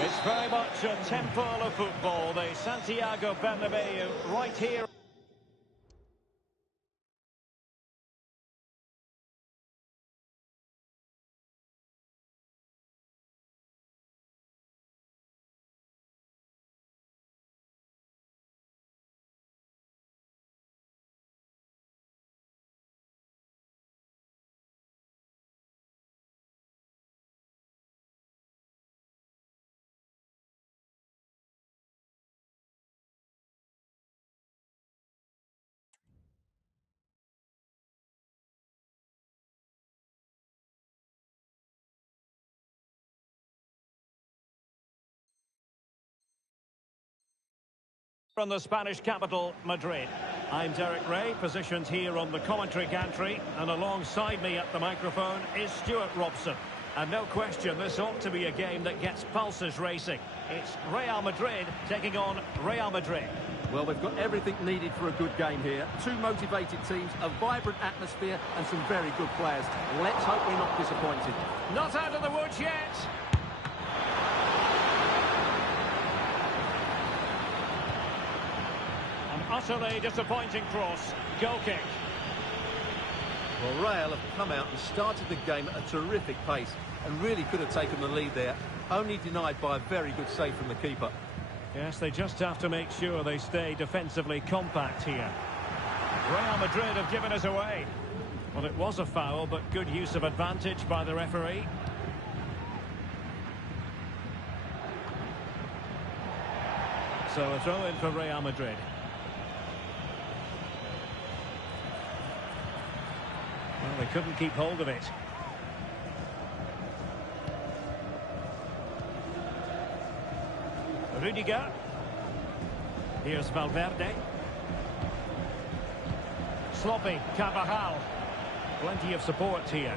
It's very much a temple of football, the Santiago Bernabeu, right here. From the Spanish capital, Madrid. I'm Derek Ray, positioned here on the commentary gantry, and alongside me at the microphone is Stuart Robson. And no question, this ought to be a game that gets pulses racing. It's Real Madrid taking on Real Madrid. Well, we've got everything needed for a good game here. Two motivated teams, a vibrant atmosphere, and some very good players. Let's hope we're not disappointed. Not out of the woods yet. Utterly disappointing cross. Goal kick. Well, Real have come out and started the game at a terrific pace and really could have taken the lead there, only denied by a very good save from the keeper. Yes, they just have to make sure they stay defensively compact here. Real Madrid have given us away. Well, it was a foul, but good use of advantage by the referee. So a throw in for Real Madrid. Well, they couldn't keep hold of it. Rudiger. Here's Valverde. Sloppy, Carvajal. Plenty of support here.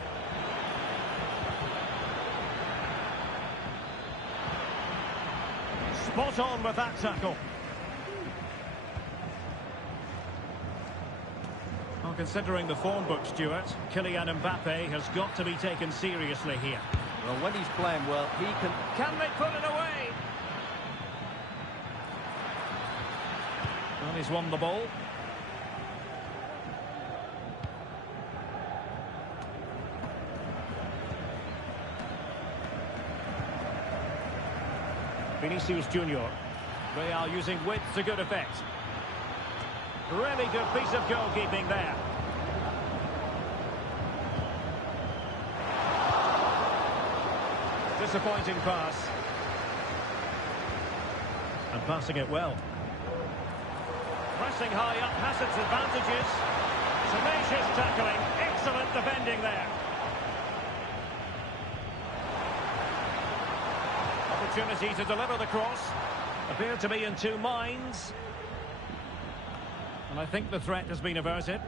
Spot on with that tackle. Well, considering the form book, Stuart, Kylian Mbappe has got to be taken seriously here. Well, when he's playing well, he can... Can they put it away? Well, he's won the ball. Vinicius Junior. Real using width to good effect. Really good piece of goalkeeping there. Disappointing pass. And passing it well. Pressing high up has its advantages. Tenacious tackling. Excellent defending there. Opportunity to deliver the cross. Appeared to be in two minds. And I think the threat has been averted.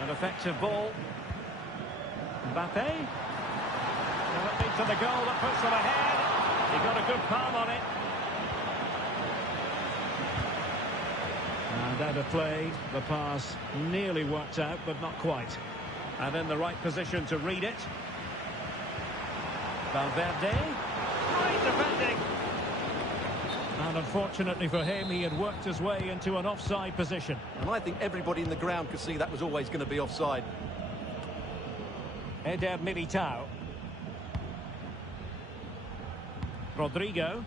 An effective ball. Mbappe. Will it lead to the goal that puts them ahead? He got a good palm on it. And out of play, the pass nearly worked out, but not quite. And in the right position to read it. Valverde. Great defending. And unfortunately for him, he had worked his way into an offside position. And I think everybody in the ground could see that was always going to be offside. Eder Militao. Rodrigo.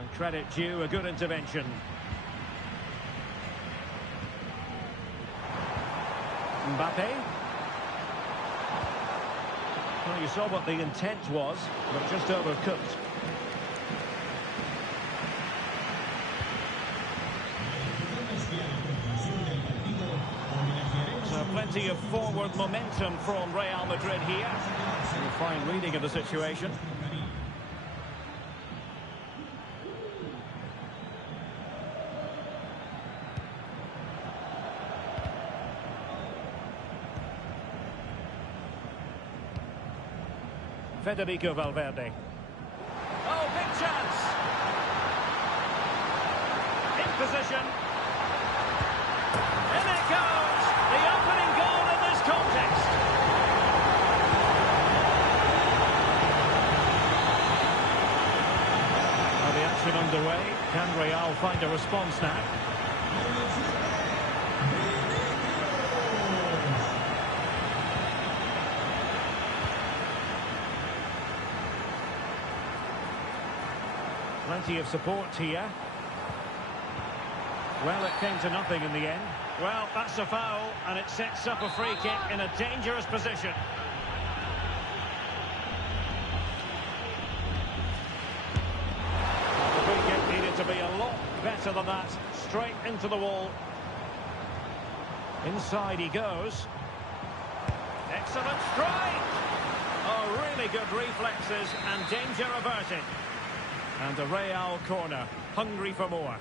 And credit due, a good intervention. Mbappe. Well, you saw what the intent was, but just overcooked. So plenty of forward momentum from Real Madrid here. A fine reading of the situation. Federico Valverde. Oh, big chance! In position. In it goes! The opening goal in this contest. underway. Can Real find a response now? Plenty of support here. Well, it came to nothing in the end. Well, that's a foul, and it sets up a free kick in a dangerous position. The free kick needed to be a lot better than that. Straight into the wall. Inside he goes. Excellent strike! Oh, really good reflexes and danger averted. And a Real corner, hungry for more.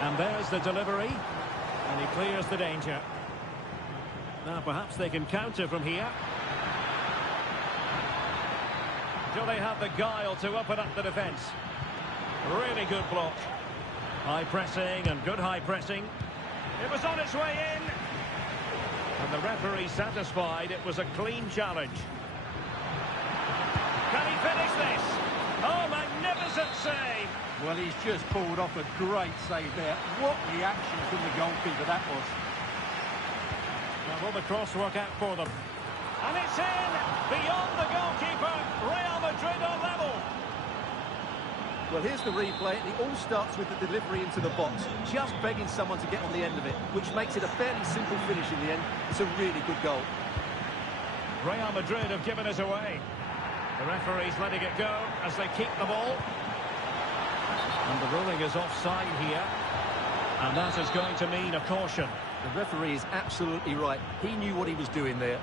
And there's the delivery. And he clears the danger. Now perhaps they can counter from here. Do they have the guile to open up the defence? Really good block. High pressing and good high pressing. It was on its way in. And the referee satisfied it was a clean challenge. Can he finish this? Oh, magnificent save! Well, he's just pulled off a great save there. What reaction from the goalkeeper that was. Now, will the cross work out for them? And it's in! Beyond the goalkeeper, Real Madrid are level. Well, here's the replay. It all starts with the delivery into the box. Just begging someone to get on the end of it, which makes it a fairly simple finish in the end. It's a really good goal. Real Madrid have given us away. The referee's letting it go as they keep the ball. And the ruling is offside here. And that is going to mean a caution. The referee is absolutely right. He knew what he was doing there.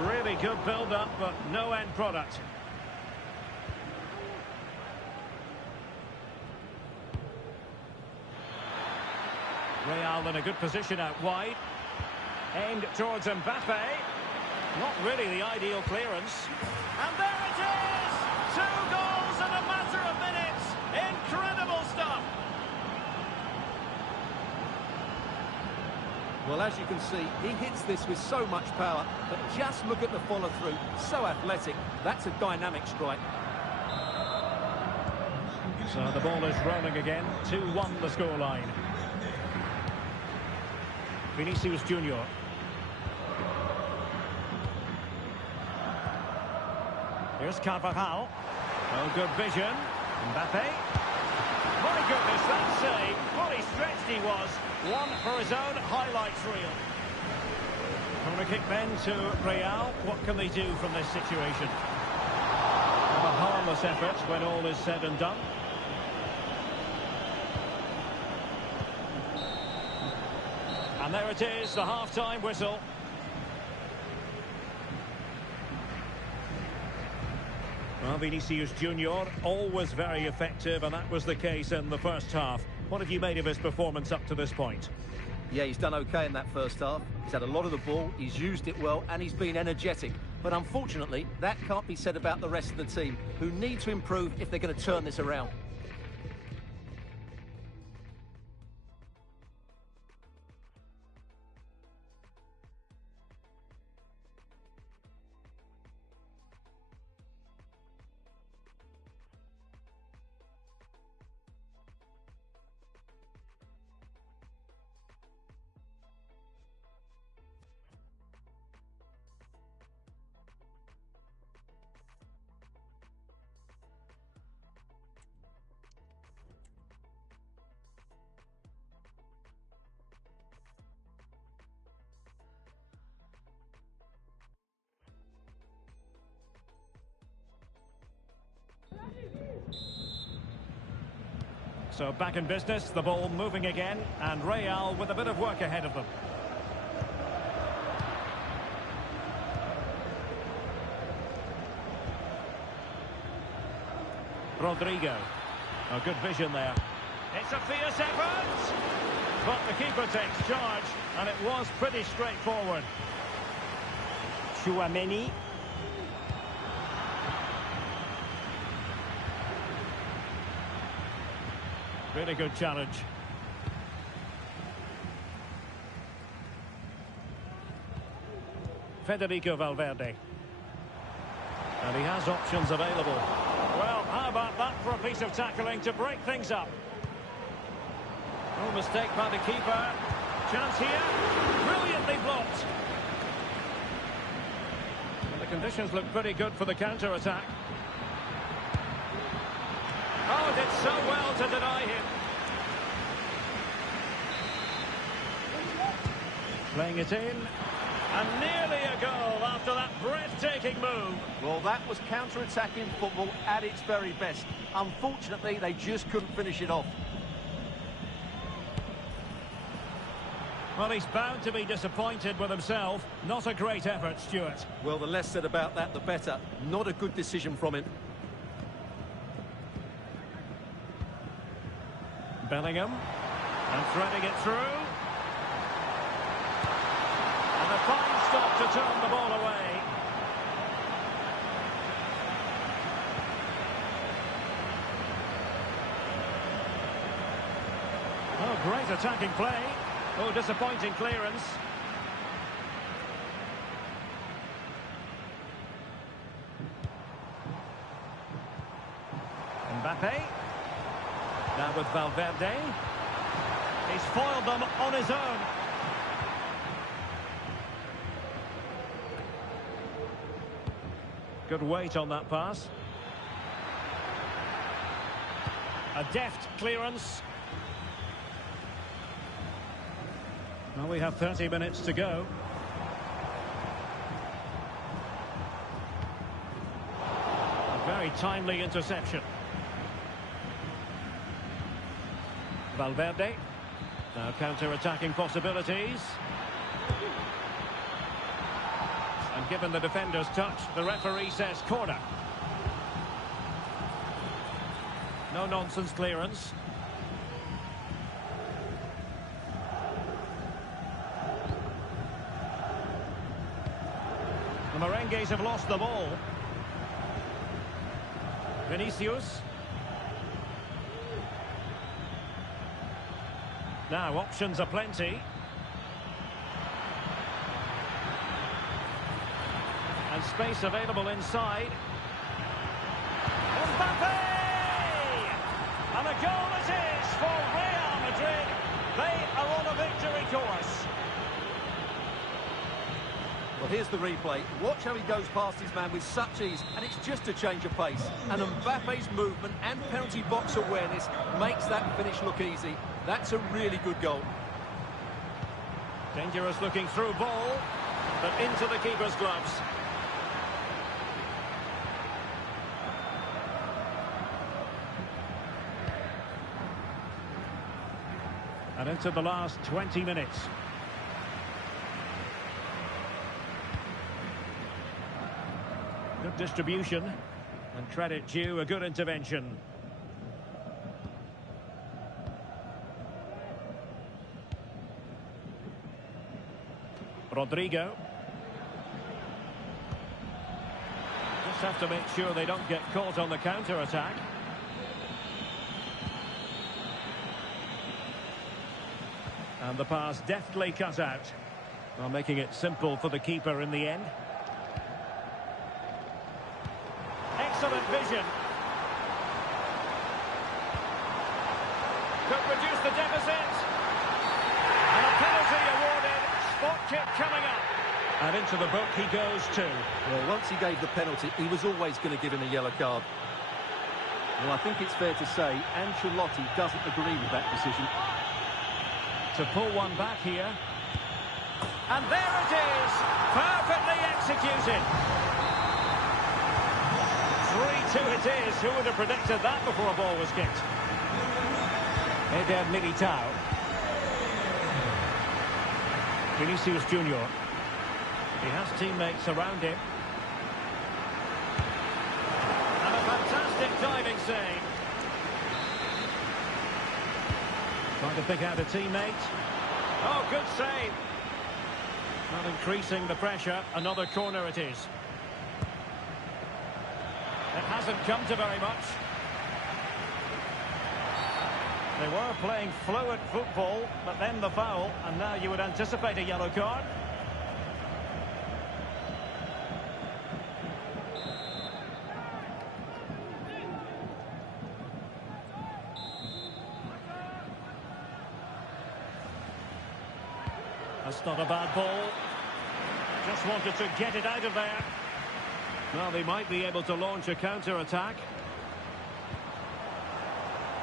Really good build-up, but no end product. Real in a good position out wide. Aimed towards Mbappe. Not really the ideal clearance. And there it is! 2 goals in a matter of minutes. Incredible stuff. Well, as you can see, he hits this with so much power, but just look at the follow-through. So athletic. That's a dynamic strike. So the ball is rolling again. 2-1 the scoreline. Vinicius Junior. Here's Carvajal. Oh, good vision. Mbappe. My goodness, that save. Fully stretched he was. One for his own highlights reel. Corner kick then to Real. What can they do from this situation? A harmless effort when all is said and done. And there it is, the half-time whistle. Well, Vinicius Junior, always very effective, and that was the case in the first half. What have you made of his performance up to this point? Yeah, he's done okay in that first half. He's had a lot of the ball, he's used it well, and he's been energetic. But unfortunately, that can't be said about the rest of the team, who need to improve if they're going to turn this around. So back in business, the ball moving again, and Real with a bit of work ahead of them. Rodrigo. A good vision there. It's a fierce effort! But the keeper takes charge, and it was pretty straightforward. Chouameni. Really good challenge. Federico Valverde. And he has options available. Well, how about that for a piece of tackling to break things up? No mistake by the keeper. Chance here. Brilliantly blocked. And the conditions look pretty good for the counter-attack. Oh, did so well to deny him. Playing it in. And nearly a goal after that breathtaking move. Well, that was counter-attacking football at its very best. Unfortunately, they just couldn't finish it off. Well, he's bound to be disappointed with himself. Not a great effort, Stuart. Well, the less said about that, the better. Not a good decision from him. Bellingham. And threading it through. And a fine stop to turn the ball away. Oh, great attacking play. Oh, disappointing clearance. Mbappe. Now with Valverde. He's foiled them on his own. Good weight on that pass. A deft clearance. Well, we have 30 minutes to go. A very timely interception. Valverde. Now counter-attacking possibilities. And given the defender's touch, the referee says corner. No-nonsense clearance. The Merengues have lost the ball. Vinicius. Now options are plenty. And space available inside. Mbappe! And a goal it is for Real Madrid. They are on a victory course. Well, here's the replay. Watch how he goes past his man with such ease, and it's just a change of pace. And Mbappe's movement and penalty box awareness makes that finish look easy. That's a really good goal. Dangerous looking through ball, but into the keeper's gloves. And into the last 20 minutes. Good distribution, and credit due, a good intervention. Rodrigo. Just have to make sure they don't get caught on the counter-attack. And the pass deftly cut out, while making it simple for the keeper in the end. Excellent vision. Could reduce the deficit. And a penalty awarded. Spot kick coming up. And into the book he goes too. Well, once he gave the penalty, he was always going to give him a yellow card. Well, I think it's fair to say Ancelotti doesn't agree with that decision. To pull one back here. And there it is. Perfectly executed. 3-2 it is. Who would have predicted that before a ball was kicked? Eder Militao. Vinicius Junior. He has teammates around him. And a fantastic diving save. Trying to pick out a teammate. Oh, good save. Not increasing the pressure. Another corner it is. It hasn't come to very much. They were playing fluid football, but then the foul, and now you would anticipate a yellow card. That's not a bad ball. Just wanted to get it out of there. Well, they might be able to launch a counter-attack.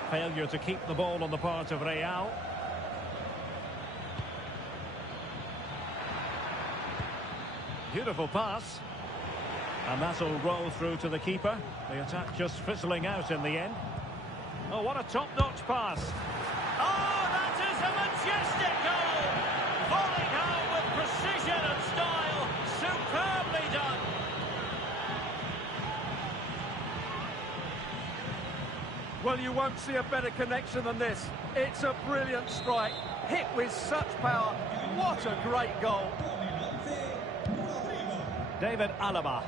Failure to keep the ball on the part of Real. Beautiful pass. And that'll roll through to the keeper. The attack just fizzling out in the end. Oh, what a top-notch pass. Oh, that is a majestic goal! Volleyed home with precision and style. Superbly done. Well, you won't see a better connection than this. It's a brilliant strike, hit with such power. What a great goal. David Alaba.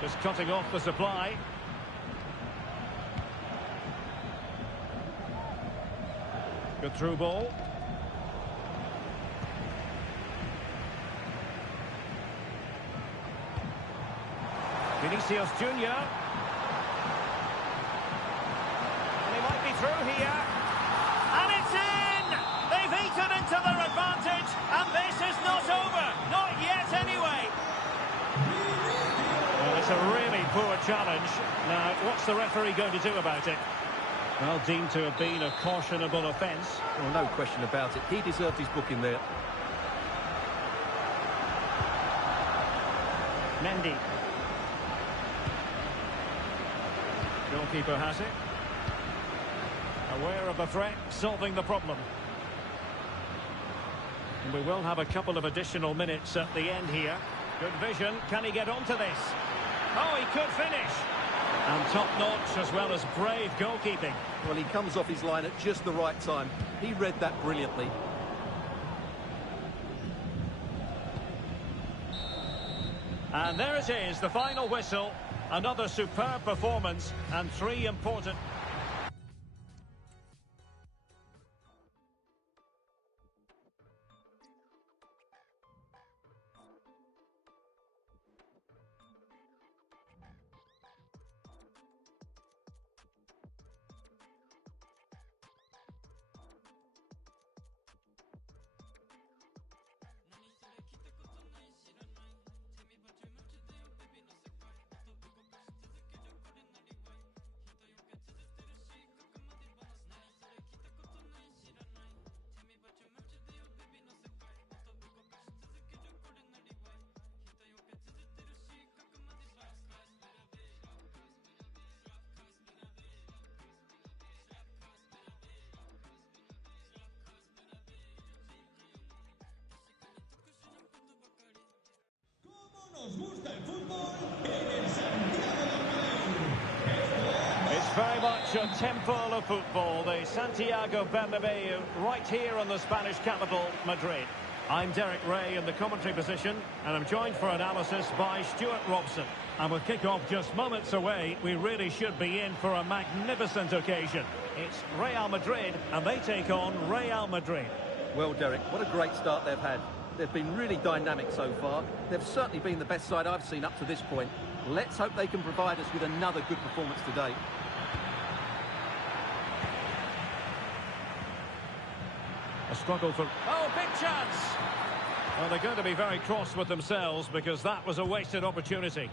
Just cutting off the supply. Good through ball. Vinicius Junior. And he might be through here. And it's in! They've eaten into their advantage, and this is not over. Not yet, anyway. Well, it's a really poor challenge. Now, what's the referee going to do about it? Well, deemed to have been a cautionable offence. Well, no question about it. He deserved his booking there. Mendy. Goalkeeper has it. Aware of the threat, solving the problem. And we will have a couple of additional minutes at the end here. Good vision. Can he get onto this? Oh, he could finish. And top-notch as well as brave goalkeeping. Well, he comes off his line at just the right time. He read that brilliantly. And there it is, the final whistle. Another superb performance and 3 important... It's very much a temple of football, the Santiago Bernabeu, right here in the Spanish capital, Madrid. I'm Derek Ray in the commentary position, and I'm joined for analysis by Stuart Robson. And with kick-off just moments away, we really should be in for a magnificent occasion. It's Real Madrid, and they take on Real Madrid. Well, Derek, what a great start they've had. They've been really dynamic so far. They've certainly been the best side I've seen up to this point. Let's hope they can provide us with another good performance today. A struggle for... Oh, big chance! Well, they're going to be very cross with themselves because that was a wasted opportunity.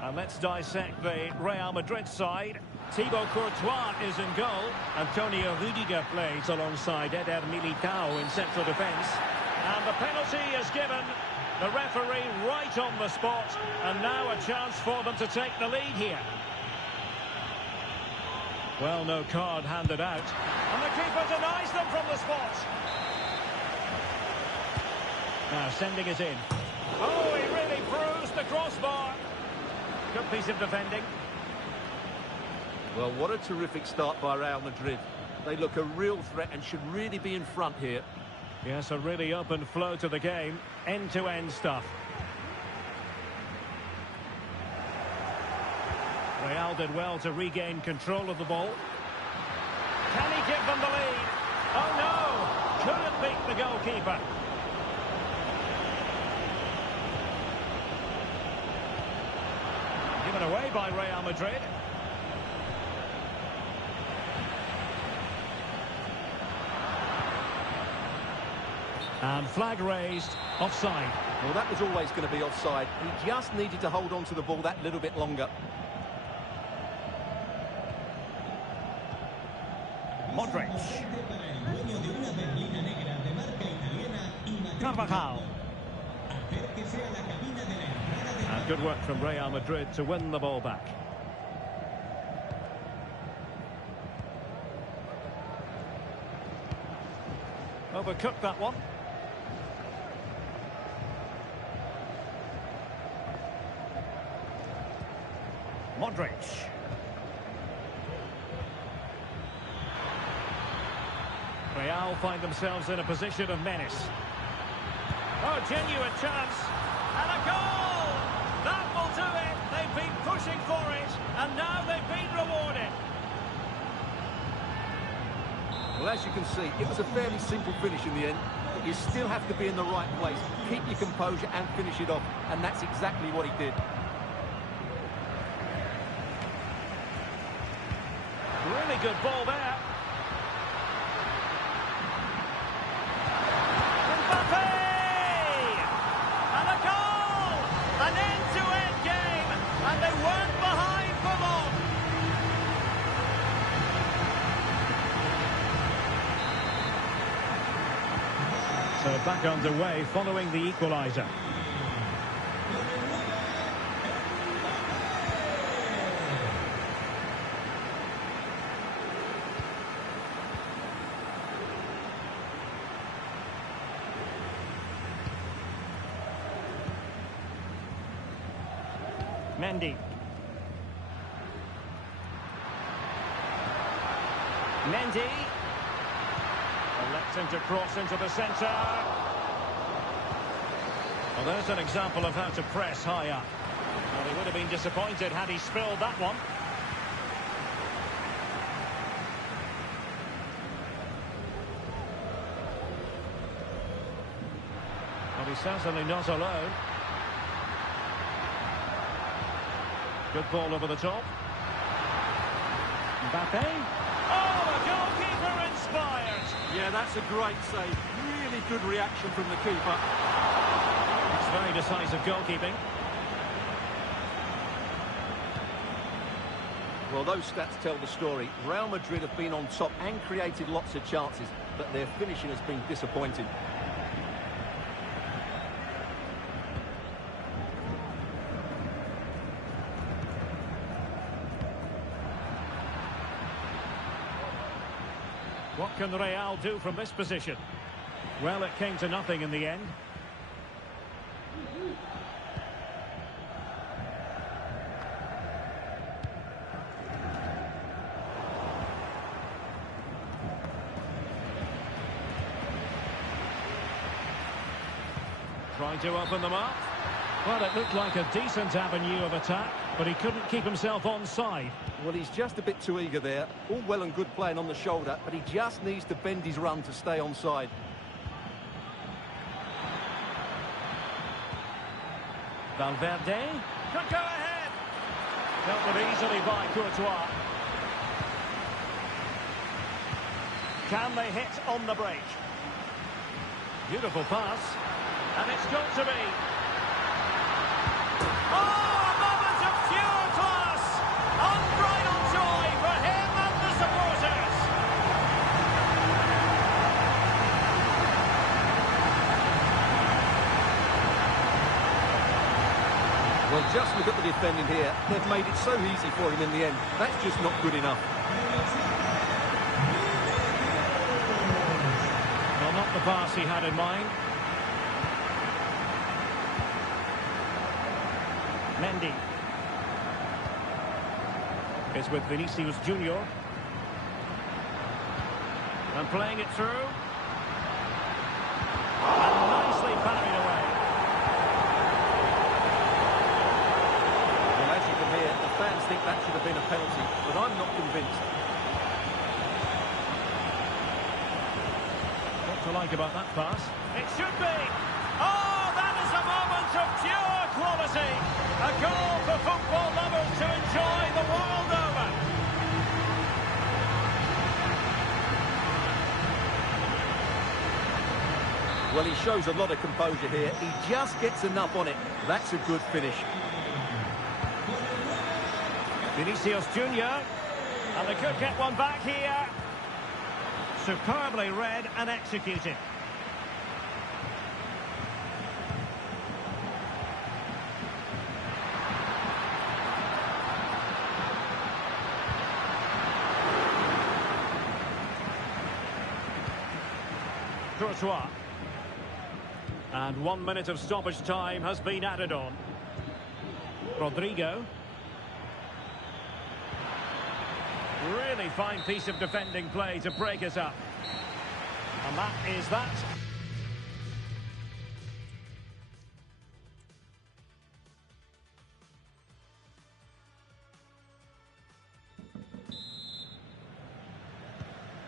And let's dissect the Real Madrid side. Thibaut Courtois is in goal. Antonio Rudiger plays alongside Eder Militao in central defence. And the penalty is given. The referee right on the spot. And now a chance for them to take the lead here. Well, no card handed out. And the keeper denies them from the spot. Now sending it in. Oh, he really bruised the crossbar. Good piece of defending. Well, what a terrific start by Real Madrid. They look a real threat and should really be in front here. Yes, a really open flow to the game. End-to-end stuff. Real did well to regain control of the ball. Can he give them the lead? Oh no! Couldn't beat the goalkeeper. Given away by Real Madrid. And flag raised, offside. Well, that was always going to be offside. He just needed to hold on to the ball that little bit longer. Modric. Carvajal. And good work from Real Madrid to win the ball back. Overcooked that one. Modric. Real find themselves in a position of menace. Oh, genuine chance. And a goal! That will do it. They've been pushing for it, and now they've been rewarded. Well, as you can see, it was a fairly simple finish in the end, but you still have to be in the right place, keep your composure and finish it off, and that's exactly what he did. Really good ball there. Mbappe! And a goal! An end-to-end game, and they weren't behind for long. So back underway following the equaliser. Mendy. Mendy. Electing to cross into the centre. Well, there's an example of how to press high up. Well, he would have been disappointed had he spilled that one. Well, he's certainly not alone. Good ball over the top. Mbappe. Oh, a goalkeeper inspired. Yeah, that's a great save. Really good reaction from the keeper. It's very decisive goalkeeping. Well, those stats tell the story. Real Madrid have been on top and created lots of chances, but their finishing has been disappointing. What can Real do from this position? Well, it came to nothing in the end. Trying to open them up. Well, it looked like a decent avenue of attack, but he couldn't keep himself onside. Well, he's just a bit too eager there. All well and good playing on the shoulder, but he just needs to bend his run to stay onside. Valverde. Could go ahead. Dealt with easily by Courtois. Can they hit on the break? Beautiful pass. And it's got to be. Oh, a moment of pure class. Unbridled joy for him and the supporters. Well, just look at the defending here. They've made it so easy for him in the end. That's just not good enough. Well, not the pass he had in mind. Mendy. It's with Vinicius Junior. And playing it through. And nicely parried away. Well, as you can hear, the fans think that should have been a penalty, but I'm not convinced. What to like about that pass? It should be. Oh, that is a moment of pure quality. A goal for football lovers to enjoy the world over. Well, he shows a lot of composure here. He just gets enough on it. That's a good finish. Vinicius Junior. And they could get one back here. Superbly read and executed. Courtois. And 1 minute of stoppage time has been added on. Rodrigo. Really fine piece of defending play to break us up. And that is that.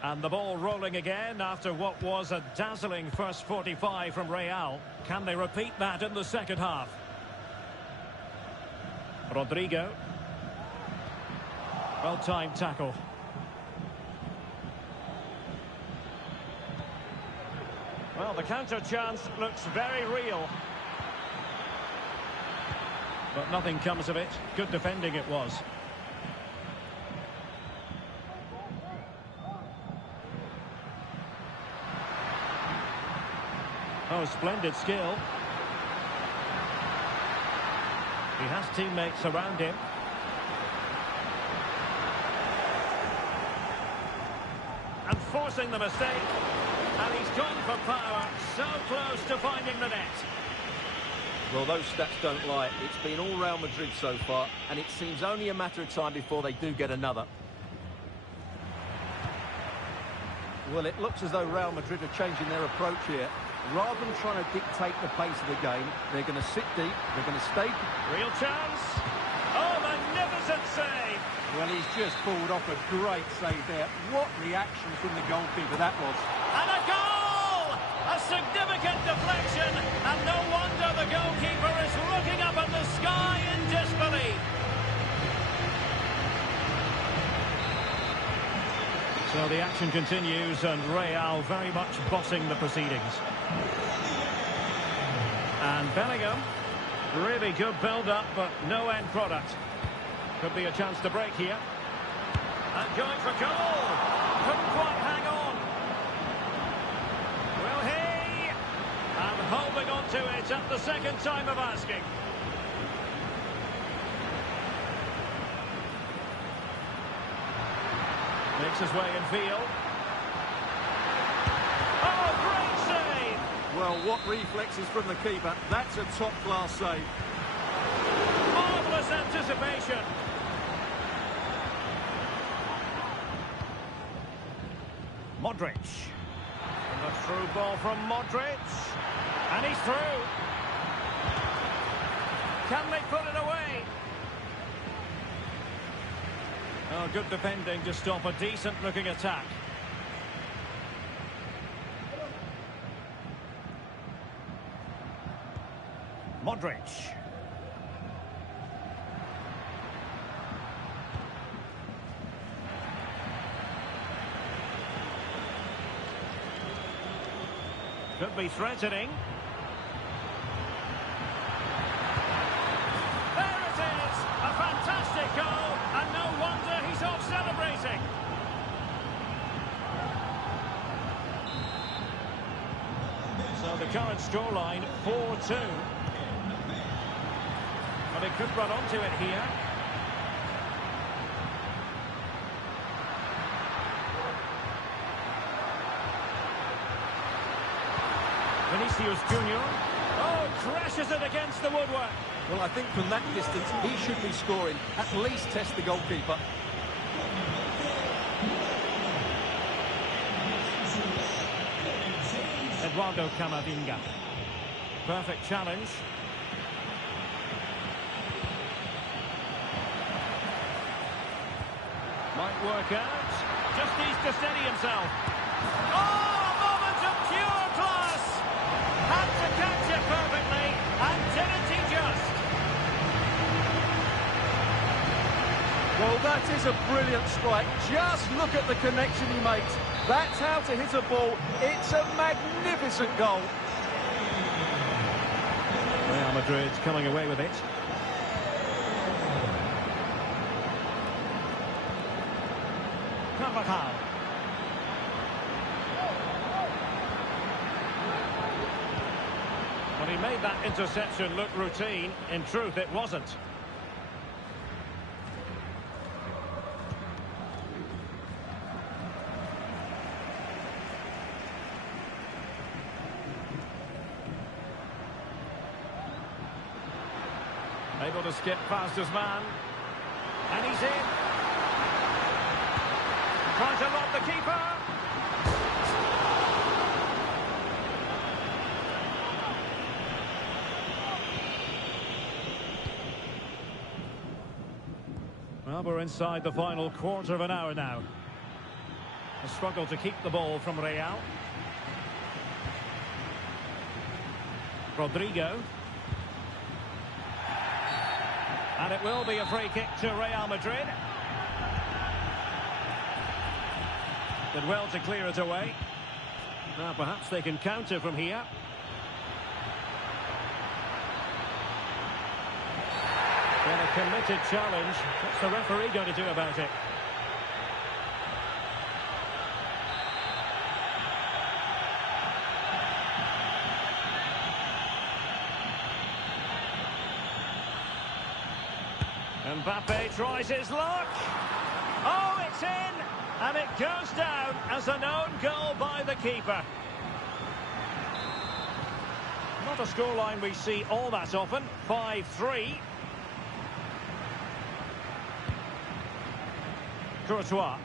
And the ball rolling again after what was a dazzling first 45 from Real. Can they repeat that in the second half? Rodrigo. Well-timed tackle. Well, the counter chance looks very real. But nothing comes of it. Good defending it was. Oh, splendid skill. He has teammates around him. And forcing the mistake. And he's gone for power. So close to finding the net. Well, those stats don't lie. It's been all Real Madrid so far, and it seems only a matter of time before they do get another. Well, it looks as though Real Madrid are changing their approach here. Rather than trying to dictate the pace of the game, they're going to sit deep, they're going to stay... Real chance. Oh, magnificent save. Well, he's just pulled off a great save there. What reaction from the goalkeeper that was. And a goal! A significant deflection, and no wonder the goalkeeper is looking up at the sky in disbelief. So the action continues, and Real very much bossing the proceedings. And Bellingham, really good build-up, but no end product. Could be a chance to break here. And going for goal. Couldn't quite hang on. Will he? And holding on to it at the second time of asking. Makes his way in field. Oh, great save! Well, what reflexes from the keeper. That's a top-class save. Marvellous anticipation. Modric. And the through ball from Modric. And he's through. Can they put it away? Oh, good defending to stop a decent-looking attack. Modric. Could be threatening. There it is! A fantastic goal, and no wonder he's off celebrating. So the current scoreline, 4-2. But he could run onto it here. Vinicius Junior. Oh, crashes it against the woodwork. Well, I think from that distance, he should be scoring. At least test the goalkeeper. Eduardo Camavinga. Perfect challenge. Might work out. Just needs to steady himself. Oh, a moment of pure class! Had to catch it perfectly, and didn't he just? Well, that is a brilliant strike. Just look at the connection he makes. That's how to hit a ball. It's a magnificent goal. Madrid coming away with it. Carvajal. Well, he made that interception look routine. In truth, it wasn't. Able to skip past his man. And he's in. Trying to lob the keeper. Well, we're inside the final quarter of an hour now. A struggle to keep the ball from Real. Rodrigo. And it will be a free kick to Real Madrid. Did well to clear it away. Now perhaps they can counter from here. Well, a committed challenge. What's the referee going to do about it? Mbappe tries his luck. Oh, it's in! And it goes down as an own goal by the keeper. Not a scoreline we see all that often. 5-3. Courtois.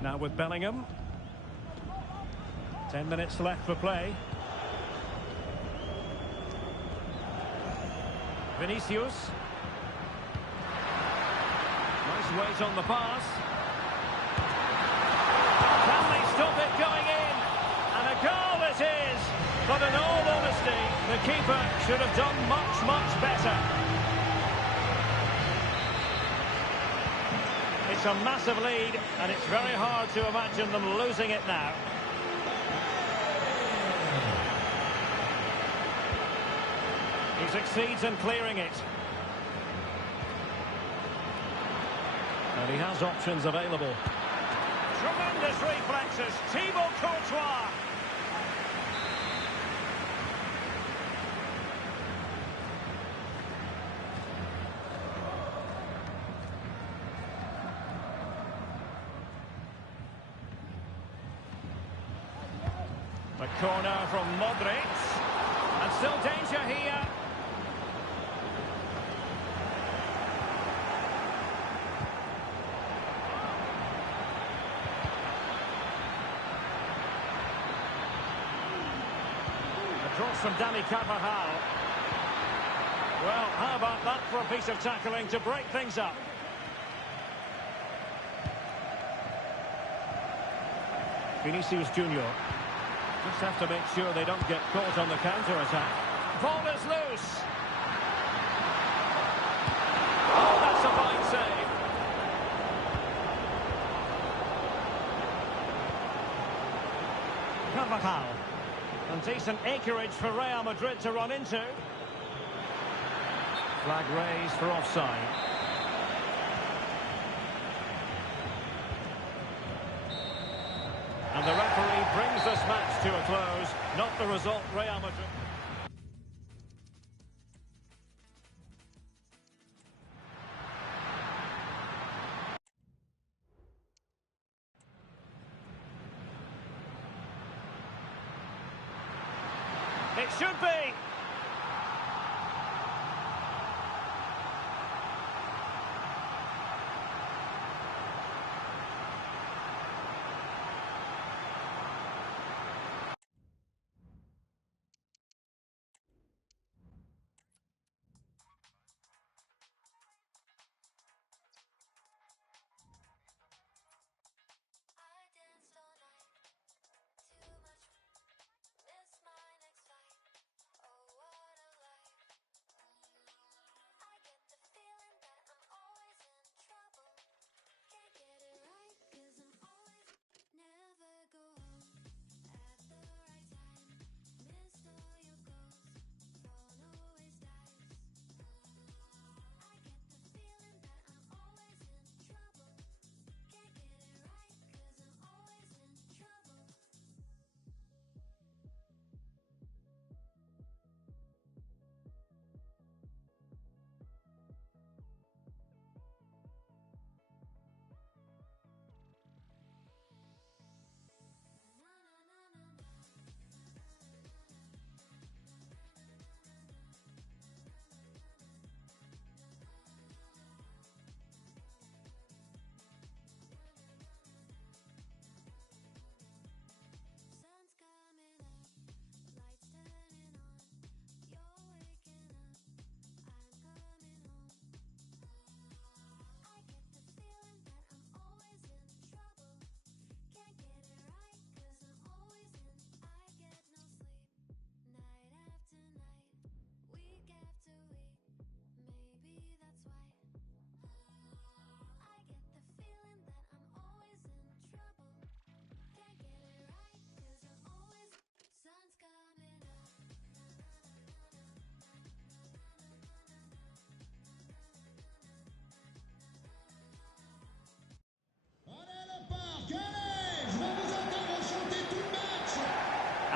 Now with Bellingham. 10 minutes left for play. Vinicius. Nice weight on the pass. Can they stop it going in? And a goal it is. But in all honesty, the keeper should have done much, much better. It's a massive lead, and it's very hard to imagine them losing it now. He succeeds in clearing it. And he has options available. Tremendous reflexes. Thibaut Courtois. The corner from Modric. And still danger here. Cross from Dani Carvajal. Well, how about that for a piece of tackling to break things up? Vinicius Junior. Just have to make sure they don't get caught on the counter-attack. Ball is loose. Oh, that's a fine save. Carvajal. And decent acreage for Real Madrid to run into. Flag raised for offside. And the referee brings this match to a close. Not the result Real Madrid... It should be.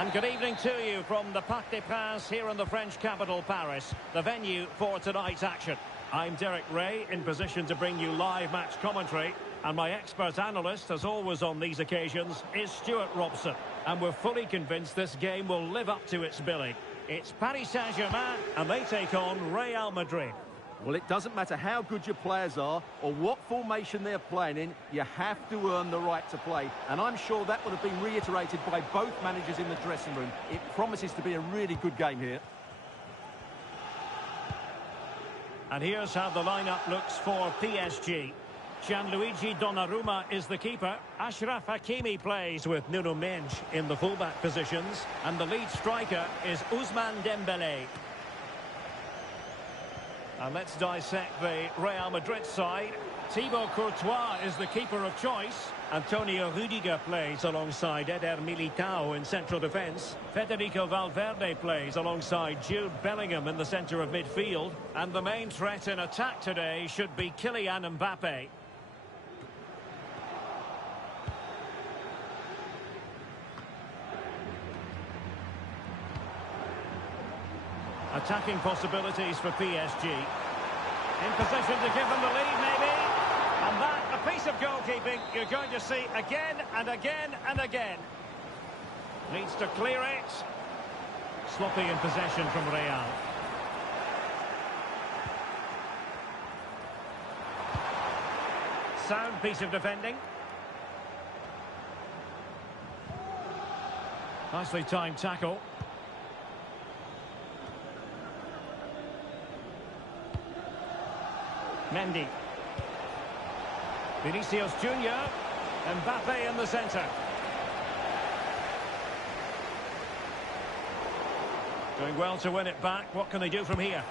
And good evening to you from the Parc des Princes here in the French capital, Paris, the venue for tonight's action. I'm Derek Ray, in position to bring you live match commentary, and my expert analyst, as always on these occasions, is Stuart Robson. And we're fully convinced this game will live up to its billing. It's Paris Saint-Germain, and they take on Real Madrid. Well, it doesn't matter how good your players are or what formation they're playing in, you have to earn the right to play. And I'm sure that would have been reiterated by both managers in the dressing room. It promises to be a really good game here. And here's how the lineup looks for PSG. Gianluigi Donnarumma is the keeper. Achraf Hakimi plays with Nuno Mendes in the fullback positions. And the lead striker is Ousmane Dembélé. And let's dissect the Real Madrid side. Thibaut Courtois is the keeper of choice. Antonio Rudiger plays alongside Eder Militao in central defence. Federico Valverde plays alongside Jude Bellingham in the centre of midfield. And the main threat in attack today should be Kylian Mbappe. Attacking possibilities for PSG. In position to give them the lead, maybe. And that, a piece of goalkeeping you're going to see again and again and again. Needs to clear it. Sloppy in possession from Real. Sound piece of defending. Nicely timed tackle. Mendy. Vinicius Junior. Mbappe in the centre. Doing well to win it back. What can they do from here?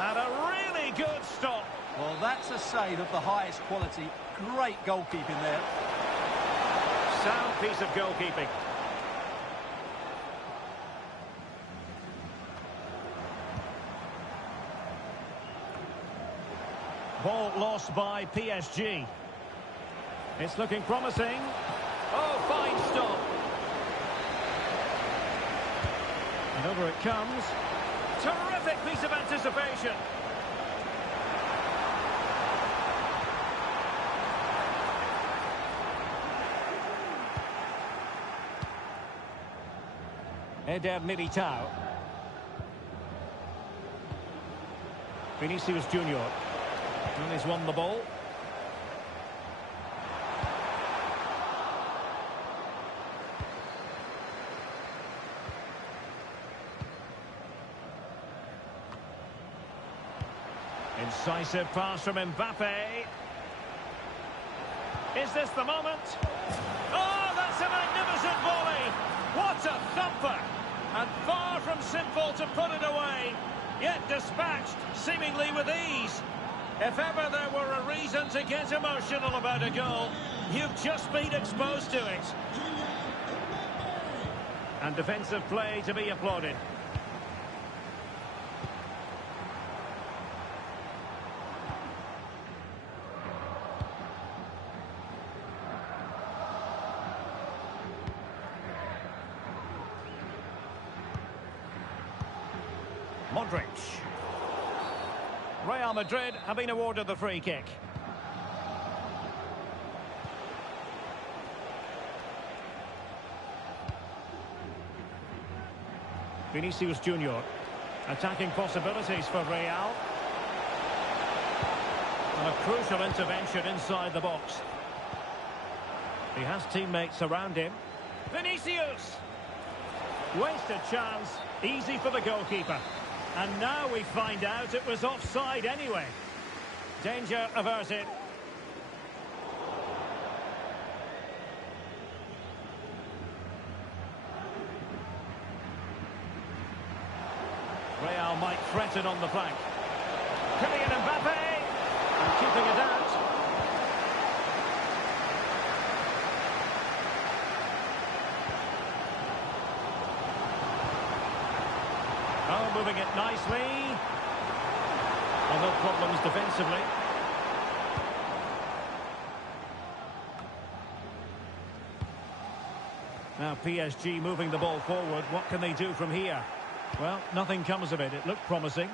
And a really good stop. Well, that's a save of the highest quality. Great goalkeeping there. Sound piece of goalkeeping. Ball lost by PSG. It's looking promising. Oh, fine stop. And over it comes. Terrific piece of anticipation. Eder Militao. Vinicius Junior. And he's won the ball. Incisive pass from Mbappe. Is this the moment? Oh, that's a magnificent volley! What a thumper! And far from simple to put it away, yet dispatched seemingly with ease. If ever there were a reason to get emotional about a goal, you've just been exposed to it. And defensive play to be applauded. Modric. Real Madrid have been awarded the free kick. Vinicius Junior. Attacking possibilities for Real. And a crucial intervention inside the box. He has teammates around him. Vinicius! Wasted chance. Easy for the goalkeeper. And now we find out it was offside anyway. Danger averted. Real might threaten on the flank. Kylian Mbappe! And keeping it out. Oh, moving it nicely. Well, no problems defensively. Now PSG moving the ball forward. What can they do from here? Well, nothing comes of it. It looked promising.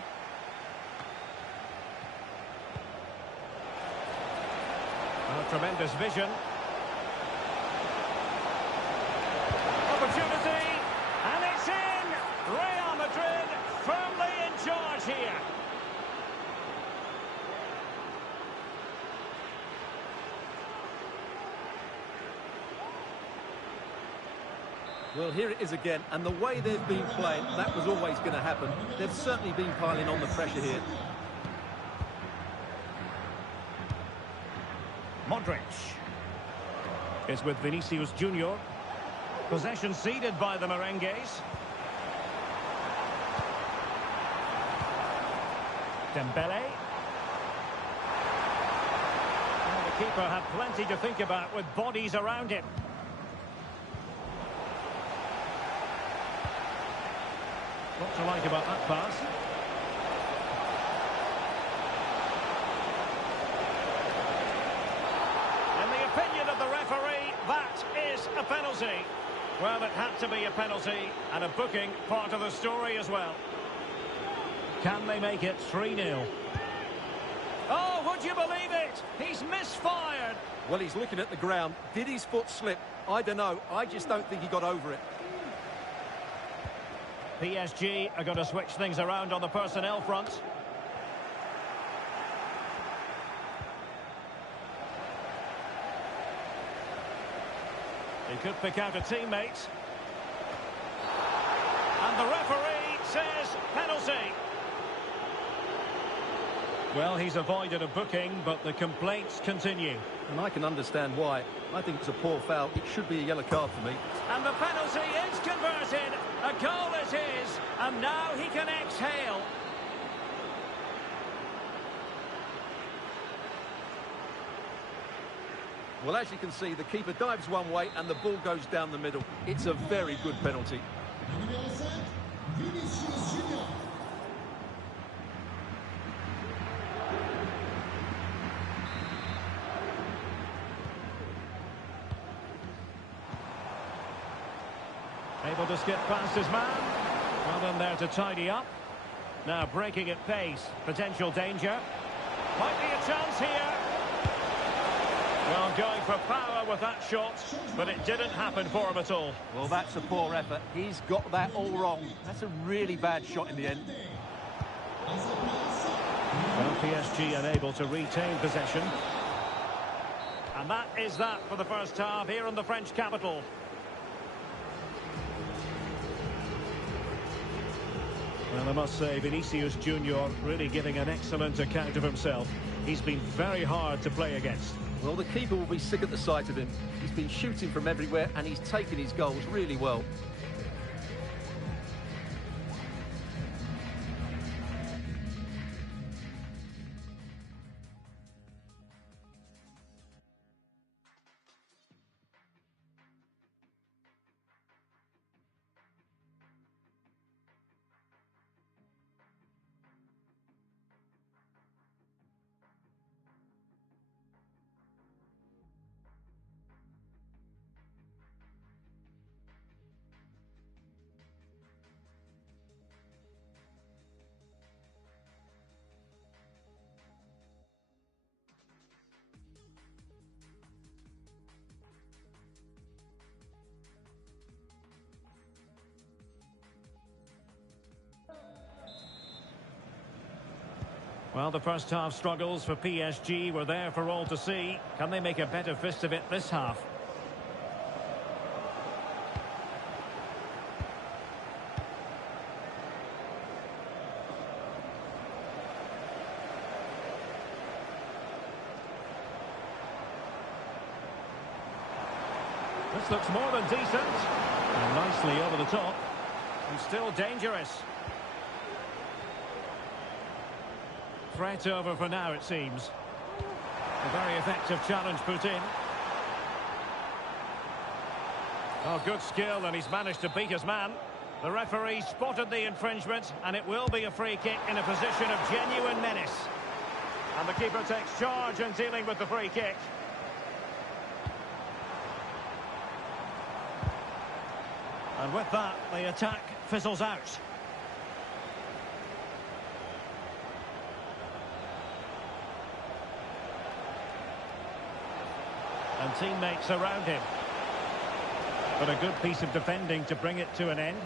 Oh, tremendous vision. Opportunity. And it's in! Real Madrid firmly in charge here. Well, here it is again, and the way they've been playing, that was always going to happen. They've certainly been piling on the pressure here. Modric. It's with Vinicius Junior. Possession ceded by the Merengues. Dembele. Well, the keeper had plenty to think about with bodies around him. What to like about that pass? In the opinion of the referee, that is a penalty. Well, it had to be a penalty, and a booking part of the story as well. Can they make it 3-0? Oh, would you believe it? He's misfired. Well, he's looking at the ground. Did his foot slip? I don't know. I just don't think he got over it. PSG are going to switch things around on the personnel front. He could pick out a teammate. And the referee says penalty. Well, he's avoided a booking, but the complaints continue. And I can understand why. I think it's a poor foul. It should be a yellow card for me. And the penalty is converted. A goal it is. And now he can exhale. Well, as you can see, the keeper dives one way and the ball goes down the middle. It's a very good penalty. Able to skip past his man. Well done there to tidy up. Now breaking at pace. Potential danger. Might be a chance here. Well, going for power with that shot, but it didn't happen for him at all. Well, that's a poor effort. He's got that all wrong. That's a really bad shot in the end. Well, PSG unable to retain possession. And that is that for the first half here in the French capital. Well, I must say, Vinicius Junior really giving an excellent account of himself. He's been very hard to play against. Well, the keeper will be sick at the sight of him. He's been shooting from everywhere and he's taken his goals really well. Well, the first half struggles for PSG were there for all to see. Can they make a better fist of it this half? This looks more than decent. And nicely over the top. And still dangerous. Threat over for now, it seems. A very effective challenge put in. Oh, good skill, and he's managed to beat his man. The referee spotted the infringement, and it will be a free kick in a position of genuine menace. And the keeper takes charge in dealing with the free kick. And with that, the attack fizzles out. And teammates around him. But a good piece of defending to bring it to an end.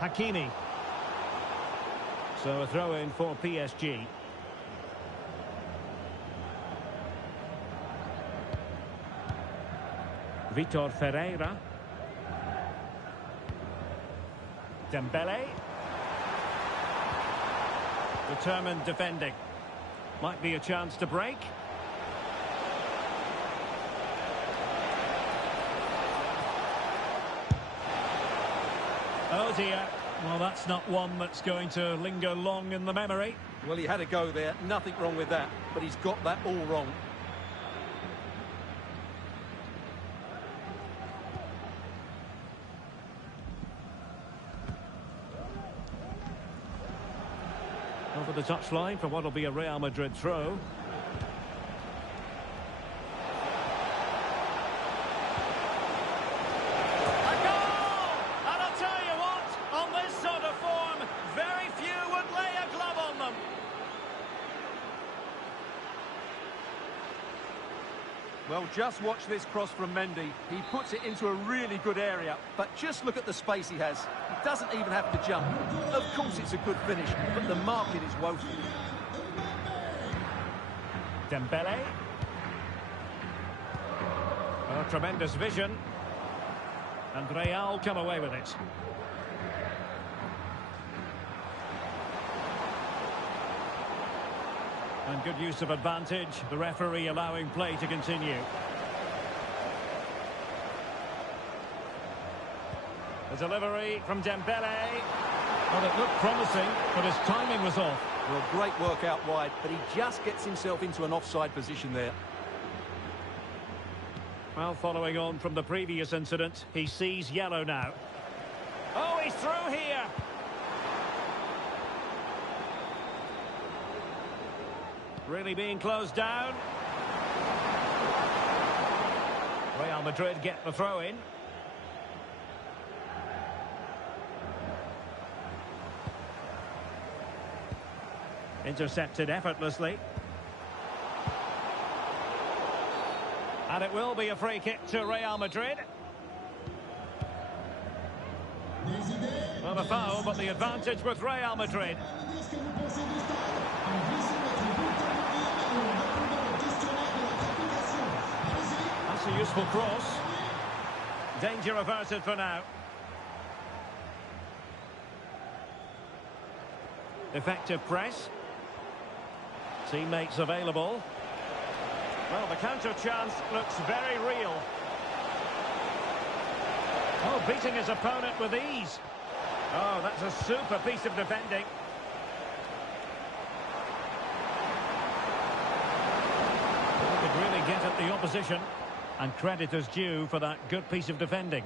Hakimi. So a throw in for PSG. Vitor Ferreira. Dembele. Determined defending. Might be a chance to break. Oh dear. Well, that's not one that's going to linger long in the memory. Well, he had a go there. Nothing wrong with that. But he's got that all wrong. Over the touchline for what will be a Real Madrid throw. A goal! And I'll tell you what, on this sort of form, very few would lay a glove on them. Well, just watch this cross from Mendy. He puts it into a really good area, but just look at the space he has. He doesn't even have to jump. Of course it's a good finish, but the marking is woeful. Dembele. Oh, tremendous vision. And Real come away with it. And good use of advantage. The referee allowing play to continue. The delivery from Dembele. Well, it looked promising, but his timing was off. Well, great work out wide, but he just gets himself into an offside position there. Well, following on from the previous incident, he sees yellow now. Oh, he's through here. Really being closed down. Real Madrid get the throw in. Intercepted effortlessly. And it will be a free kick to Real Madrid. Well, a foul, but the advantage with Real Madrid. That's a useful cross. Danger averted for now. Effective press. Teammates available. Well, the counter chance looks very real. Oh, beating his opponent with ease. Oh, that's a super piece of defending. He could really get at the opposition. And credit is due for that good piece of defending.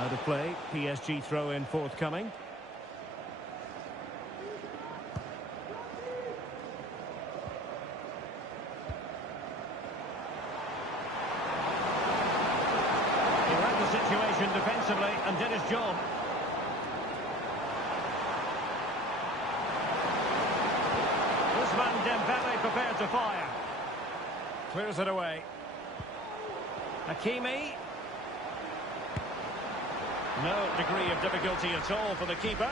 Out of play, PSG throw-in forthcoming. He read the situation defensively and did his job. Dembele prepared to fire. Clears it away. Hakimi. No degree of difficulty at all for the keeper.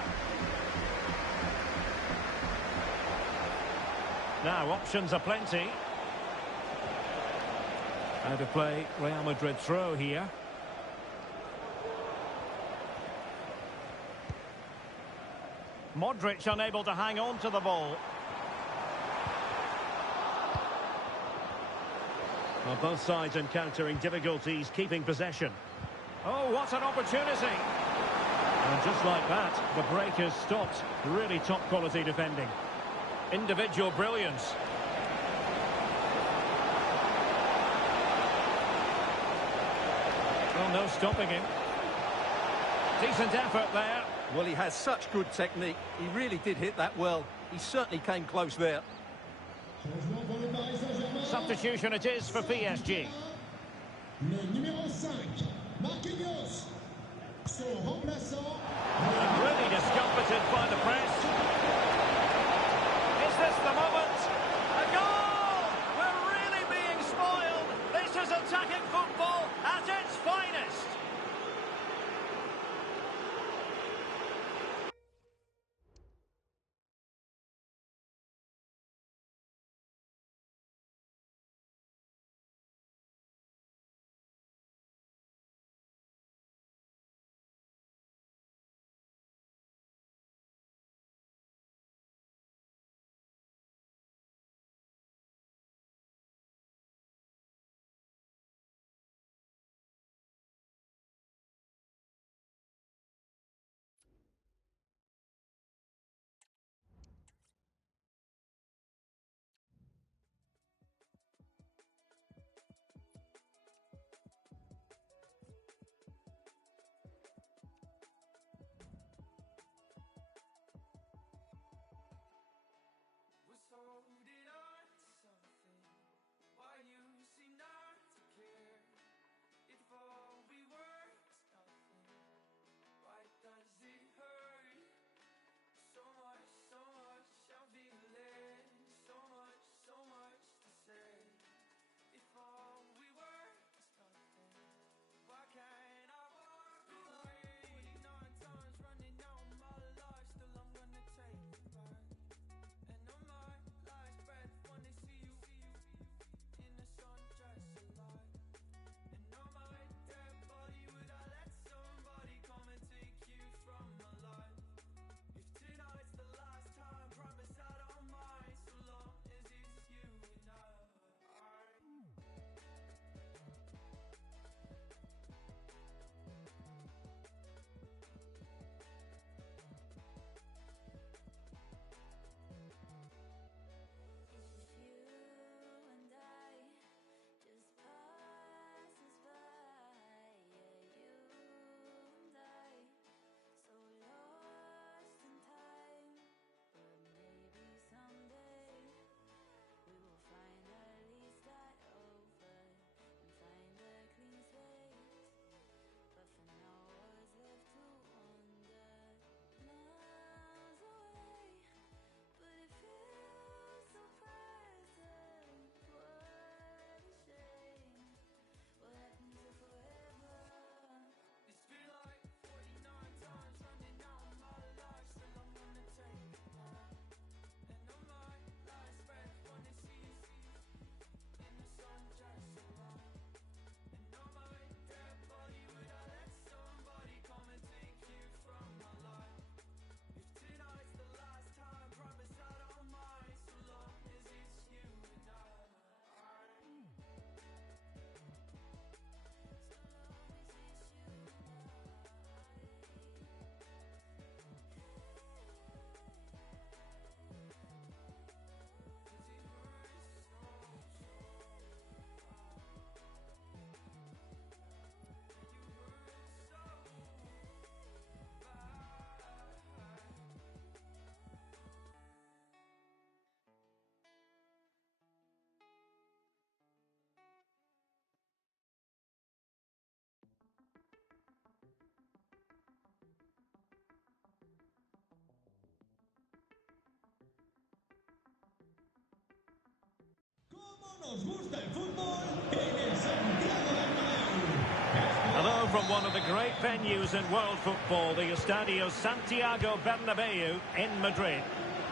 Now options are plenty. Out of play, Real Madrid throw here. Modric unable to hang on to the ball. Well, both sides encountering difficulties keeping possession. Oh, what an opportunity! And just like that, the break has stopped. Really top quality defending. Individual brilliance. Well, no stopping him. Decent effort there. Well, he has such good technique. He really did hit that well. He certainly came close there. Substitution it is for PSG. Le numéro 5, Marquinhos. Son remplaçant. And really discomfited by the press. Is this the moment? A goal! We're really being spoiled. This is attacking football at its finest. Nos gusta el fútbol en el Santiago Bernabéu. Hello from one of the great venues in world football, the Estadio Santiago Bernabéu in Madrid.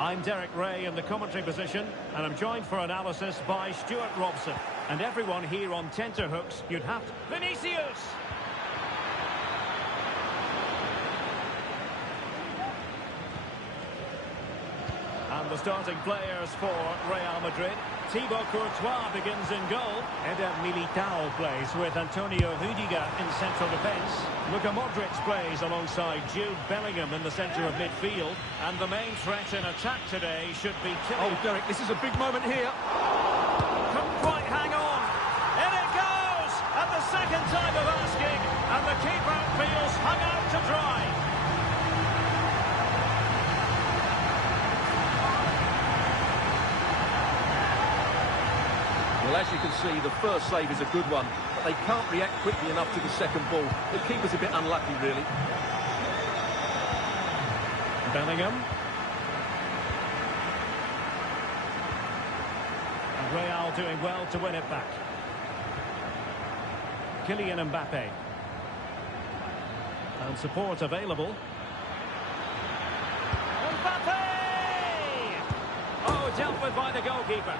I'm Derek Ray in the commentary position, and I'm joined for analysis by Stuart Robson. And everyone here on tenterhooks, you'd have to... Vinicius! And the starting players for Real Madrid. Thibaut Courtois begins in goal. Eder Militao plays with Antonio Rudiger in central defence. Luka Modric plays alongside Jude Bellingham in the centre of midfield. And the main threat in attack today should be... Oh, Derek, this is a big moment here. Couldn't quite hang on. In it goes! At the second time of asking. And the keeper feels hung out to dry. Well, as you can see, the first save is a good one, but they can't react quickly enough to the second ball. The keeper's a bit unlucky, really. Bellingham. And Real doing well to win it back. Kylian Mbappe. And support available. Mbappe! Oh, dealt with by the goalkeeper.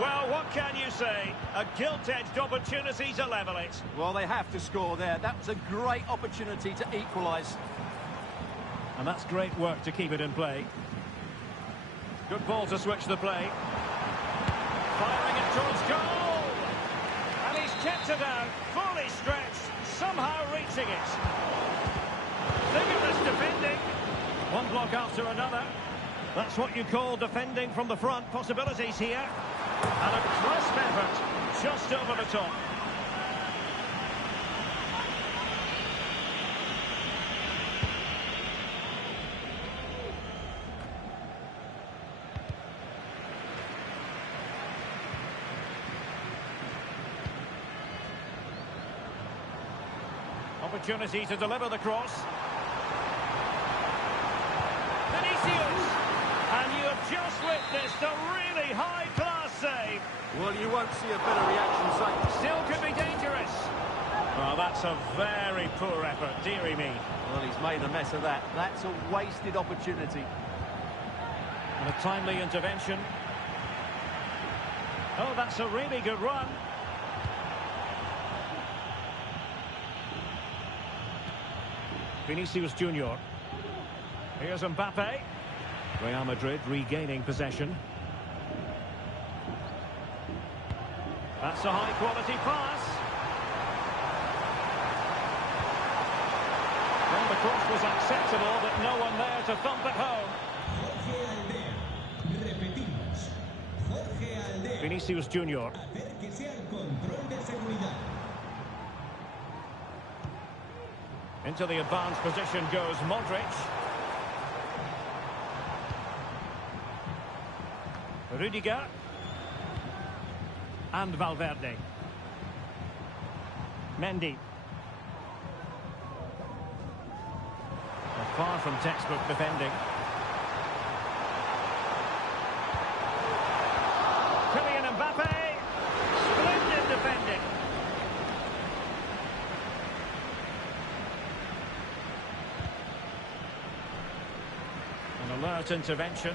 Well, what can you say? A gilt-edged opportunity to level it. Well, they have to score there. That was a great opportunity to equalise. And that's great work to keep it in play. Good ball to switch the play. Firing it towards goal! And he's kept it out, fully stretched, somehow reaching it. Vigorous defending. One block after another. That's what you call defending from the front. Possibilities here. And a crisp effort, just over the top. Opportunity to deliver the cross. Vinicius! And you have just witnessed a really high-class save. Well, you won't see a better reaction, so... Still could be dangerous. Oh, that's a very poor effort, dearie me. Well, he's made a mess of that. That's a wasted opportunity. And a timely intervention. Oh, that's a really good run. Vinicius Junior. Here's Mbappe. Real Madrid regaining possession. That's a high-quality pass. Well, the cross was acceptable, but no one there to thump it home. Jorge Aldea. Repetimos. Jorge Aldea. Vinicius Junior. Acérquese al control de seguridad. Into the advanced position goes Modric. Rudiger. And Valverde. Mendy. Far from textbook defending. Kylian Mbappe. Splendid defending. An alert intervention.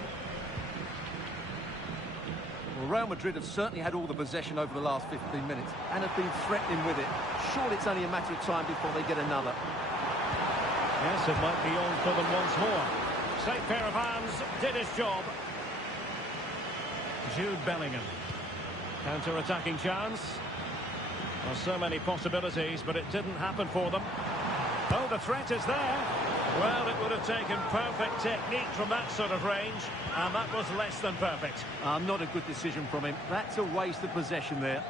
Well, Real Madrid have certainly had all the possession over the last 15 minutes and have been threatening with it. Surely it's only a matter of time before they get another. Yes, it might be on for them once more. Safe pair of hands, did his job. Jude Bellingham. Counter-attacking chance. Well, so many possibilities, but it didn't happen for them. Oh, the threat is there. Well, it would have taken perfect technique from that sort of range, and that was less than perfect. Not a good decision from him. That's a waste of possession there.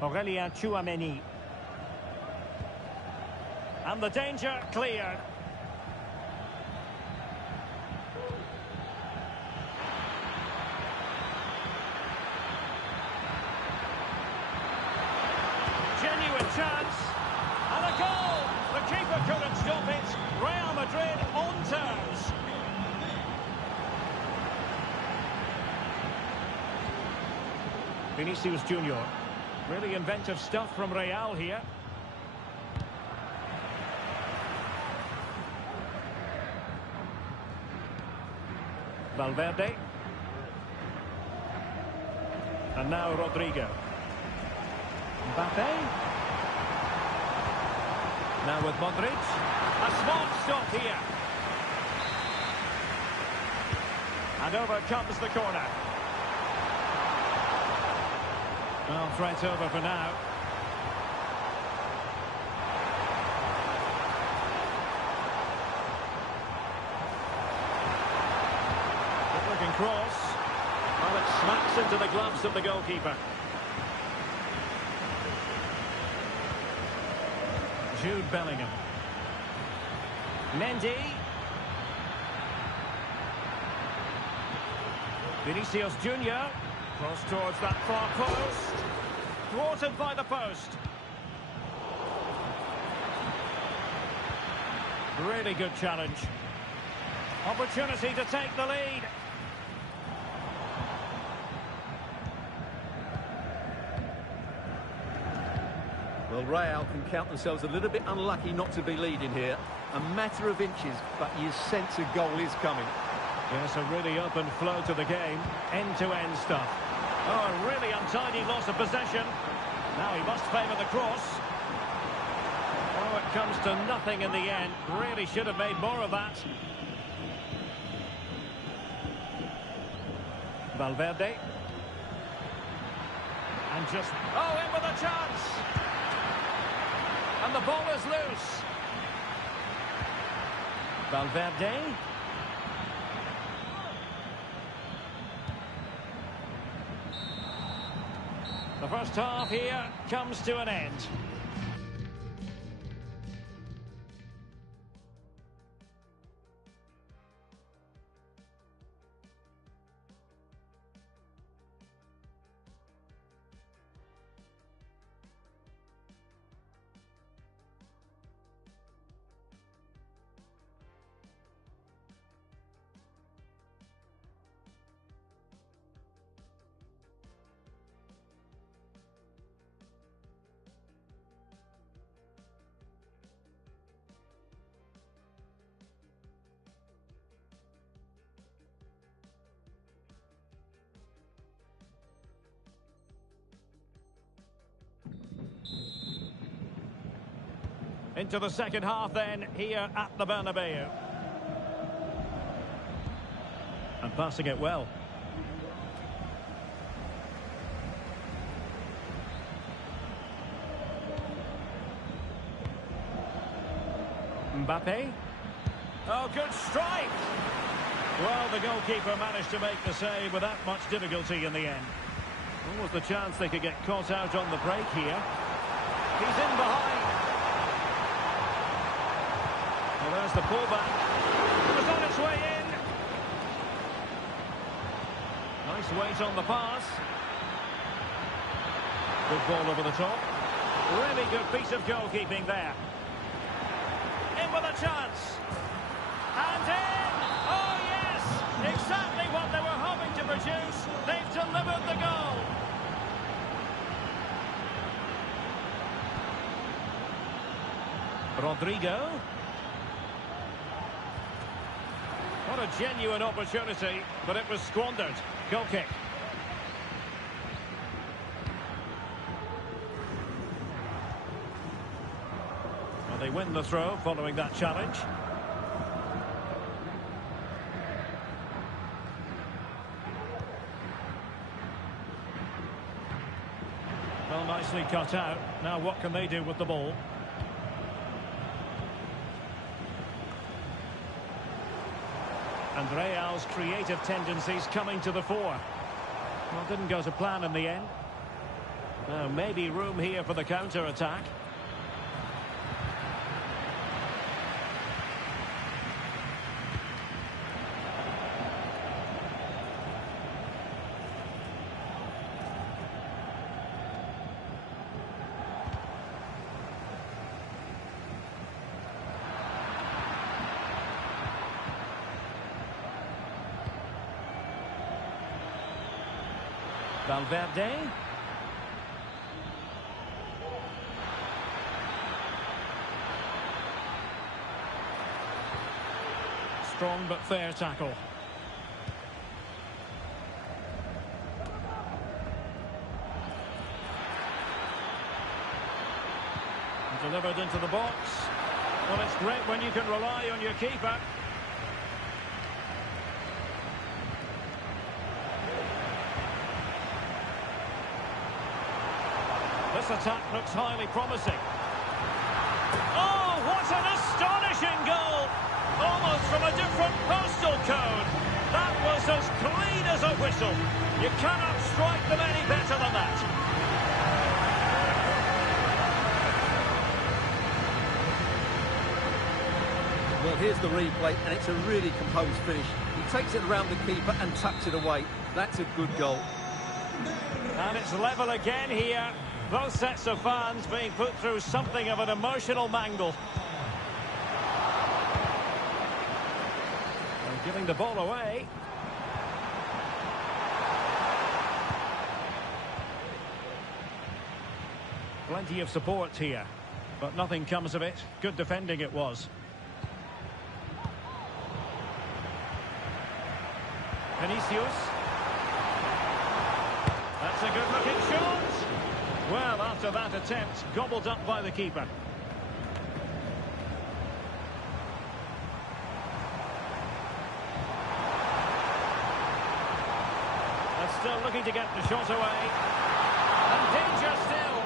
Aurélien Tchouameni. And the danger cleared. Genuine chance. And a goal! The keeper couldn't stop it. Real Madrid on terms. Vinicius Junior. Really inventive stuff from Real here. Valverde. And now Rodrigo. Mbappe. Now with Modric. A smart stop here. And over comes the corner. Well, threat over for now. Good-looking cross. Well, it smacks into the gloves of the goalkeeper. Jude Bellingham. Mendy. Vinicius Junior. Cross towards that far post. Thwarted by the post. Really good challenge. Opportunity to take the lead. Well, Real can count themselves a little bit unlucky not to be leading here. A matter of inches, but you sense a goal is coming. Yes, a really open flow to the game. End-to-end stuff. Oh, a really untidy loss of possession. Now he must favour the cross. Oh, it comes to nothing in the end. Really should have made more of that. Valverde. And just... oh, in with a chance! And the ball is loose. Valverde. The first half here comes to an end. Into the second half then, here at the Bernabeu. And passing it well. Mbappe. Oh, good strike! Well, the goalkeeper managed to make the save without much difficulty in the end. What was the chance they could get caught out on the break here? He's in behind. Well, there's the pullback. It was on its way in. Nice weight on the pass. Good ball over the top. Really good piece of goalkeeping there. In with a chance. And in! Oh, yes! Exactly what they were hoping to produce. They've delivered the goal. Rodrigo. What a genuine opportunity, but it was squandered. Goal kick. Well, they win the throw following that challenge. Well, nicely cut out. Now what can they do with the ball? And Real's creative tendencies coming to the fore. Well, didn't go to plan in the end. Now, maybe room here for the counter-attack. Valverde. Strong but fair tackle. Delivered into the box. Well, it's great when you can rely on your keeper. This attack looks highly promising. Oh, what an astonishing goal! Almost from a different postal code. That was as clean as a whistle. You cannot strike them any better than that. Well, here's the replay, and it's a really composed finish. He takes it around the keeper and tucks it away. That's a good goal. And it's level again here. Both sets of fans being put through something of an emotional mangle. And giving the ball away. Plenty of support here, but nothing comes of it. Good defending it was. Vinicius. That's a good-looking shot. Well, after that attempt, gobbled up by the keeper. And still looking to get the shot away. And danger still.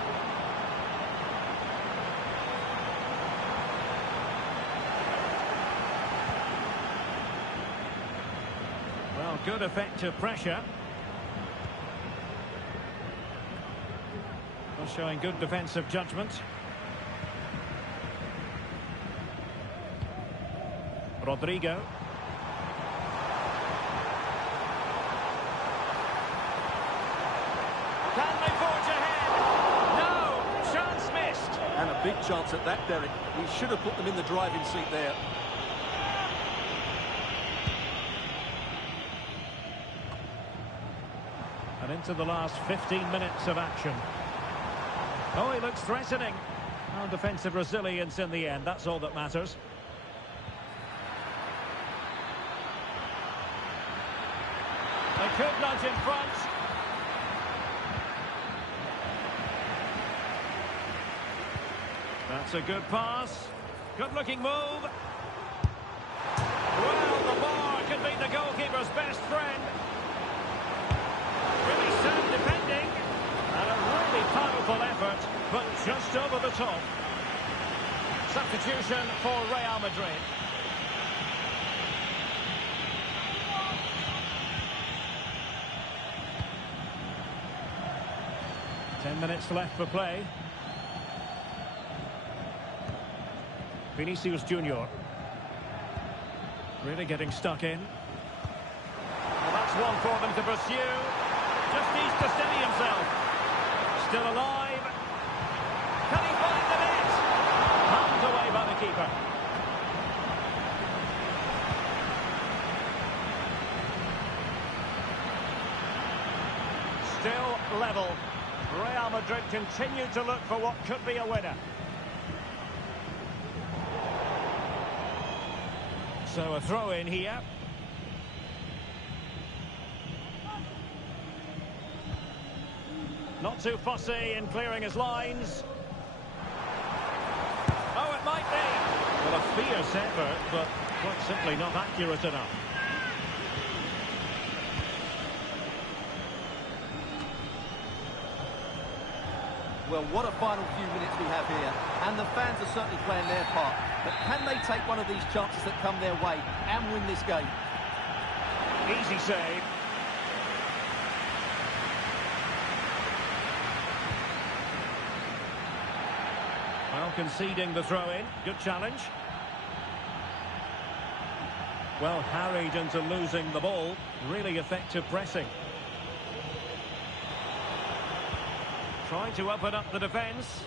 Well, good effective pressure. Showing good defensive judgment. Rodrigo. Can they forge ahead? No! Chance missed. And a big chance at that, Derek. He should have put them in the driving seat there. And into the last 15 minutes of action. Oh, he looks threatening. Well, defensive resilience in the end, that's all that matters. They could nudge in front. That's a good pass. Good-looking move. Well, the bar could be the goalkeeper's best friend. Really sound defending. And a really powerful effort, but just over the top. Substitution for Real Madrid. Ten minutes left for play. Vinicius Junior. Really getting stuck in. Well, that's one for them to pursue. Just needs to steady himself. Still alive. Can he find the net? Palmed away by the keeper. Still level. Real Madrid continue to look for what could be a winner. So a throw in here. Not too fussy in clearing his lines. Oh, it might be. Well, a fierce effort, but quite simply not accurate enough. Well, what a final few minutes we have here. And the fans are certainly playing their part. But can they take one of these chances that come their way and win this game? Easy save. Well, conceding the throw-in. Good challenge. Well, harried into losing the ball. Really effective pressing. Trying to open up the defence.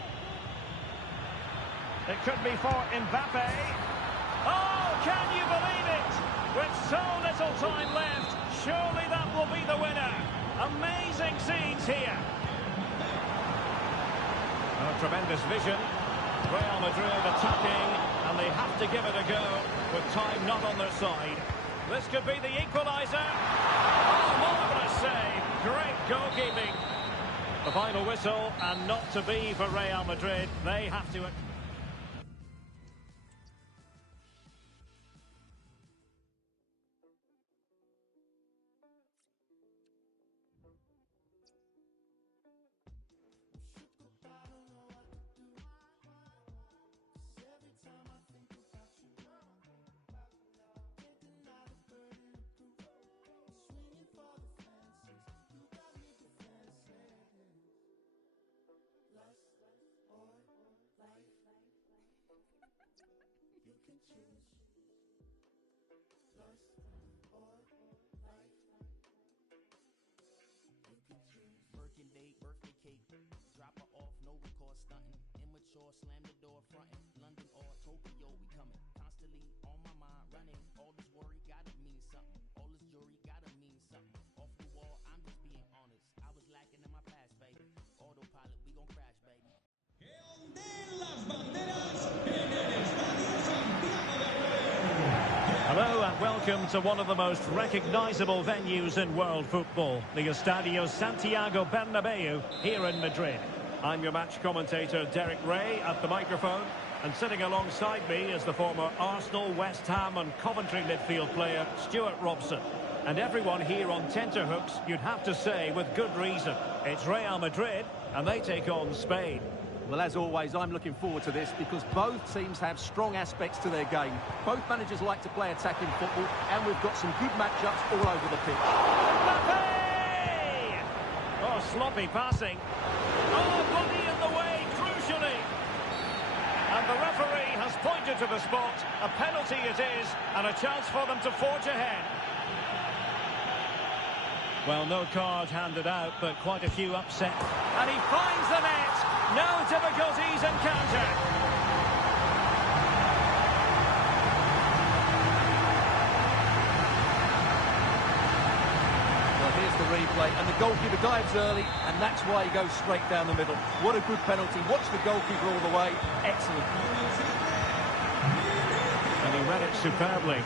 It could be for Mbappe. Oh, can you believe it? With so little time left, surely that will be the winner. Amazing scenes here. Oh, tremendous vision. Real Madrid attacking, and they have to give it a go with time not on their side. This could be the equaliser. Oh, marvellous save. Great goalkeeping. The final whistle, and not to be for Real Madrid. They have to... Lasst, euch, birthday cake. Drop her off, no record stunting. Immature, slam the door fronting. London or Tokyo, we coming. Constantly on my mind, running. All this worry gotta mean something. All this jewelry gotta mean something. Off the wall, I'm just being honest. I was lacking in my past, baby. Autopilot, we gon' crash, baby. Que ondeen las banderas en el Estadio Santiago Bernabéu. Hello and welcome to one of the most recognisable venues in world football, the Estadio Santiago Bernabéu here in Madrid. I'm your match commentator Derek Ray at the microphone, and sitting alongside me is the former Arsenal, West Ham and Coventry midfield player Stuart Robson. And everyone here on tenterhooks, you'd have to say with good reason. It's Real Madrid and they take on Spain. Well, as always, I'm looking forward to this because both teams have strong aspects to their game. Both managers like to play attacking football, and we've got some good matchups all over the pitch. Mbappe! Oh, sloppy passing. Oh, body in the way, crucially. And the referee has pointed to the spot. A penalty it is, and a chance for them to forge ahead. Well, no card handed out, but quite a few upset. And he finds the net. No difficulties encountered. Well, here's the replay, and the goalkeeper dives early, and that's why he goes straight down the middle. What a good penalty. Watch the goalkeeper all the way. Excellent. And he read it superbly.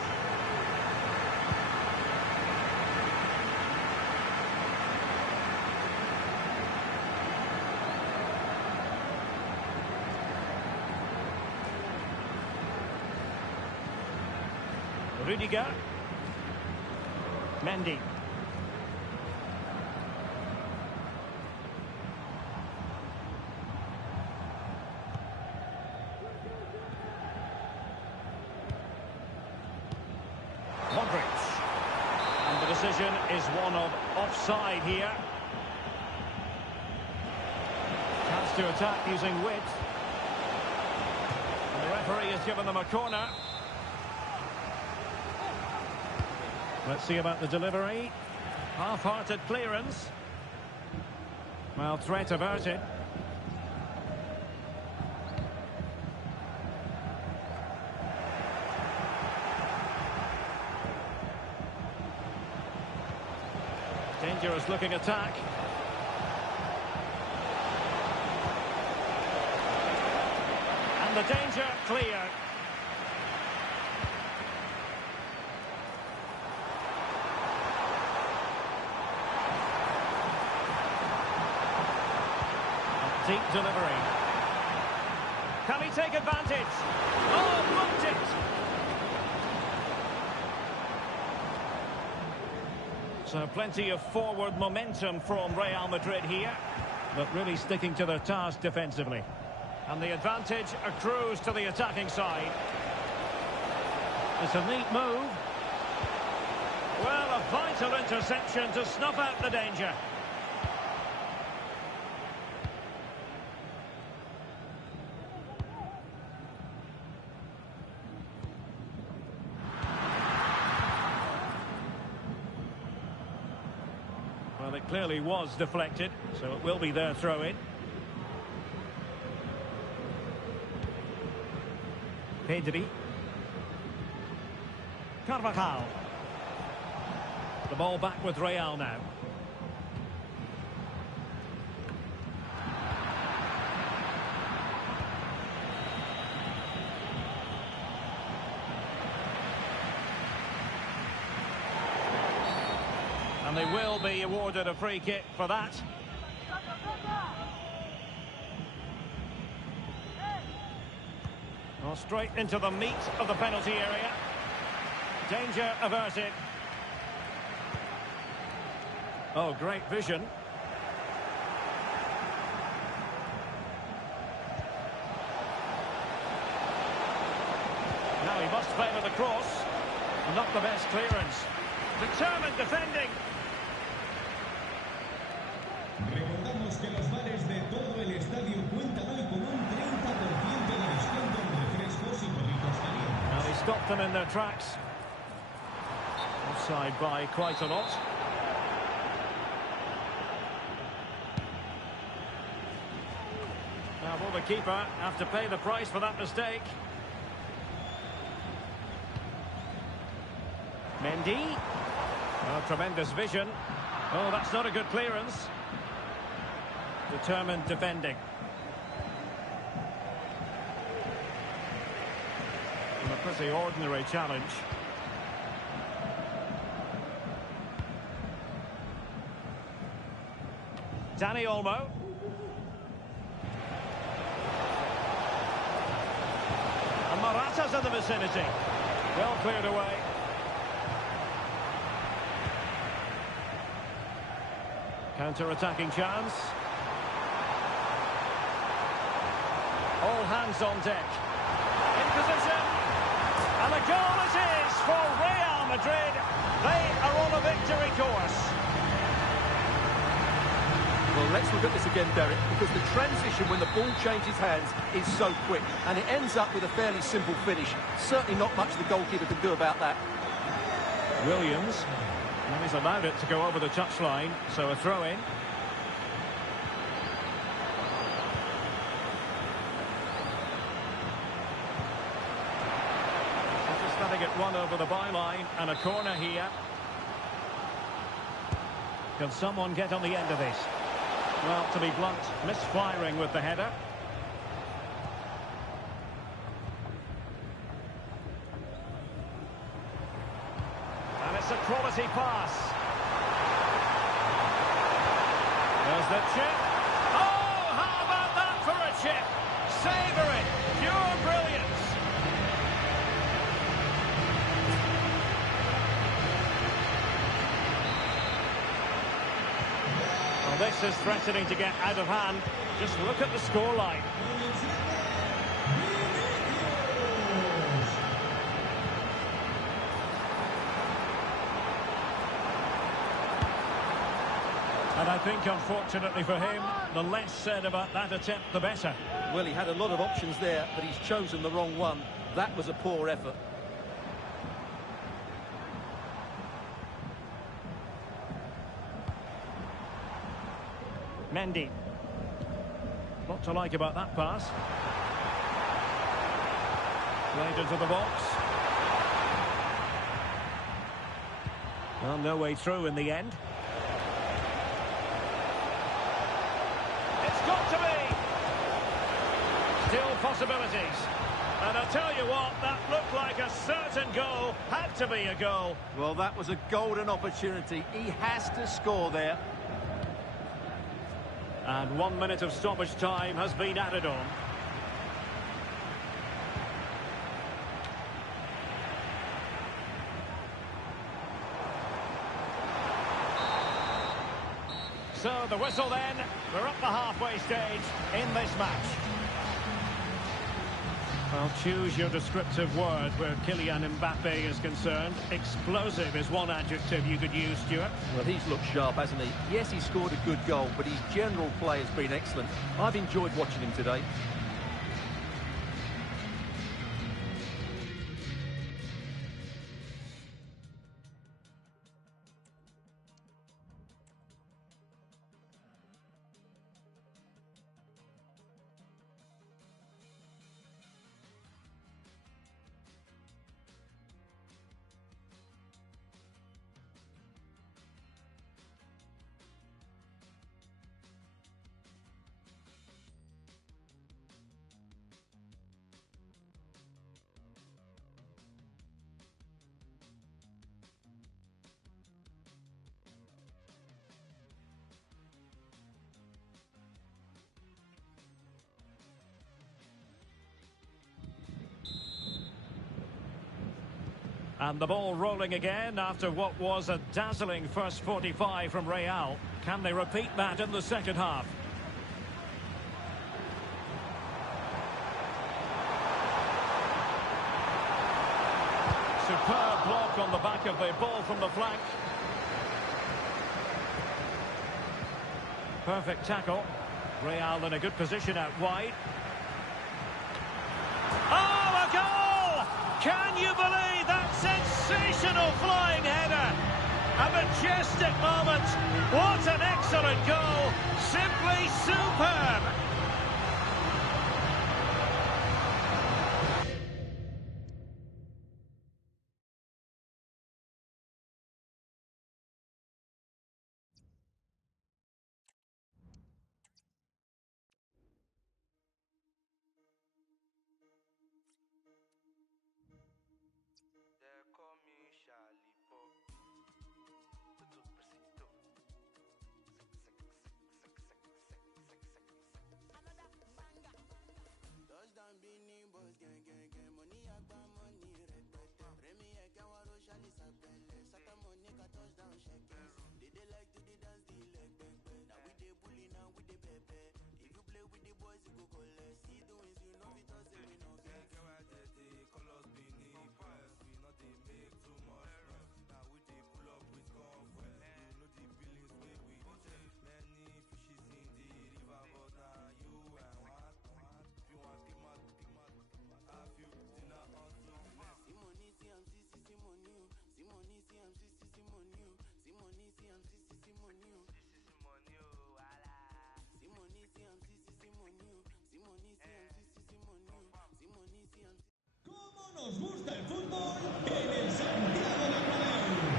Rudiger. Mendy. Modric. And the decision is one of offside here. Chance to attack using width. And the referee has given them a corner. Let's see about the delivery. Half-hearted clearance. Well, threat averted. Dangerous looking attack. And the danger clear. Deep delivery. Can he take advantage? Oh, blocked it! So plenty of forward momentum from Real Madrid here, but really sticking to their task defensively. And the advantage accrues to the attacking side. It's a neat move. Well, a vital interception to snuff out the danger. Well, it clearly was deflected, so it will be their throw-in. Pedri. Carvajal. The ball back with Real now. And they will be awarded a free kick for that. Well, straight into the meat of the penalty area. Danger averted. Oh, great vision. Now he must favour the cross. Not the best clearance. Determined defending. Recordamos que los bares de todo el estadio cuentan hoy con un 30% de descuento en refrescos y burritos calientes. Now they stopped them in their tracks. Offside by quite a lot. Will the keeper have to pay the price for that mistake? Mendy. Oh, tremendous vision. Oh, that's not a good clearance. Determined defending. And a pretty ordinary challenge. Danny Olmo. And Morata's in the vicinity. Well cleared away. Counter-attacking chance. All hands on deck. In position. And the goal it is for Real Madrid. They are on a victory course. Well, let's look at this again, Derek, because the transition when the ball changes hands is so quick, and it ends up with a fairly simple finish. Certainly not much the goalkeeper can do about that. Williams. And he's allowed it to go over the touchline, so a throw-in. Just letting it run over the byline, and a corner here. Can someone get on the end of this? Well, to be blunt, misfiring with the header. And it's a quality pass. There's the chip. Oh, how about that for a chip? Savouring, pure brilliance. Well, this is threatening to get out of hand. Just look at the scoreline. And I think, unfortunately for him, the less said about that attempt, the better. Well, he had a lot of options there, but he's chosen the wrong one. That was a poor effort. Mendy. What to like about that pass. Played into the box. Well, no way through in the end. It's got to be! Still possibilities. And I'll tell you what, that looked like a certain goal. Had to be a goal. Well, that was a golden opportunity. He has to score there. And 1 minute of stoppage time has been added on. So the whistle then. We're up the halfway stage in this match. Well, choose your descriptive word where Kylian Mbappe is concerned. Explosive is one adjective you could use, Stuart. Well, he's looked sharp, hasn't he? Yes, he scored a good goal, but his general play has been excellent. I've enjoyed watching him today. And the ball rolling again after what was a dazzling first 45 from Real. Can they repeat that in the second half? Superb block on the back of the ball from the flank. Perfect tackle. Real in a good position out wide. Oh, a goal! Can you believe that sensational flying header? A majestic moment. What an excellent goal. Simply superb. with the boys, you go collect. See doings, you know, we just say we no get. Colors beneath us, we not they make too much noise. Now we they pull up with comfort. You know the feelings where we take. Many fishes in the river, but now you and what? If you want big man, I feel dinner on to flex. See money, see I'm see money. See money, see I'm see money. See money, see I'm see money. See money, see I'm see money. See money, see I'm see money. See money, see I'm. ¿Cómo nos gusta el fútbol en el Santiago Bernabéu?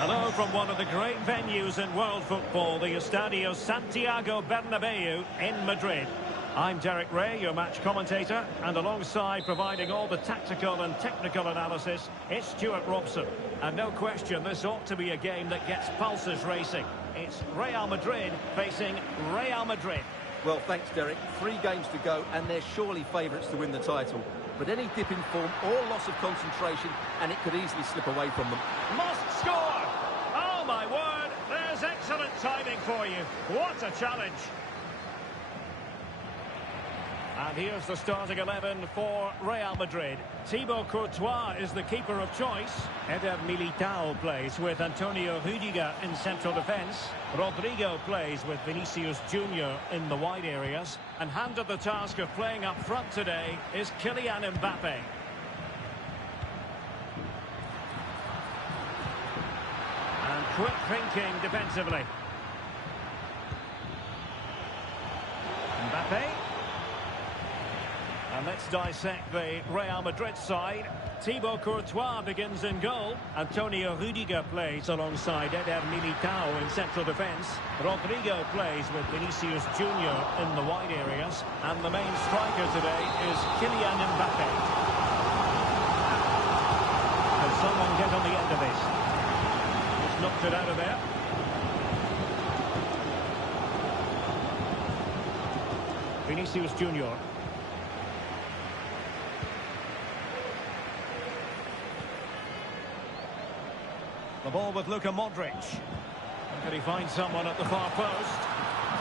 Hello from one of the great venues in world football, the Estadio Santiago Bernabéu in Madrid. I'm Derek Ray, your match commentator, and alongside providing all the tactical and technical analysis, it's Stuart Robson. And no question, this ought to be a game that gets pulses racing. It's Real Madrid facing Real Madrid. Well, thanks, Derek. 3 games to go, and they're surely favourites to win the title. But any dip in form or loss of concentration, and it could easily slip away from them. Must score! Oh, my word! There's excellent timing for you. What a challenge! And here's the starting 11 for Real Madrid. Thibaut Courtois is the keeper of choice. Eder Militao plays with Antonio Rudiger in central defence. Rodrigo plays with Vinicius Junior in the wide areas. And handed the task of playing up front today is Kylian Mbappe. And quick thinking defensively. Mbappe. And let's dissect the Real Madrid side. Thibaut Courtois begins in goal. Antonio Rudiger plays alongside Eder Militao in central defence. Rodrigo plays with Vinicius Junior in the wide areas. And the main striker today is Kylian Mbappe. Can someone get on the end of this? Just knocked it out of there. Vinicius Junior. The ball with Luka Modric. Can he find someone at the far post?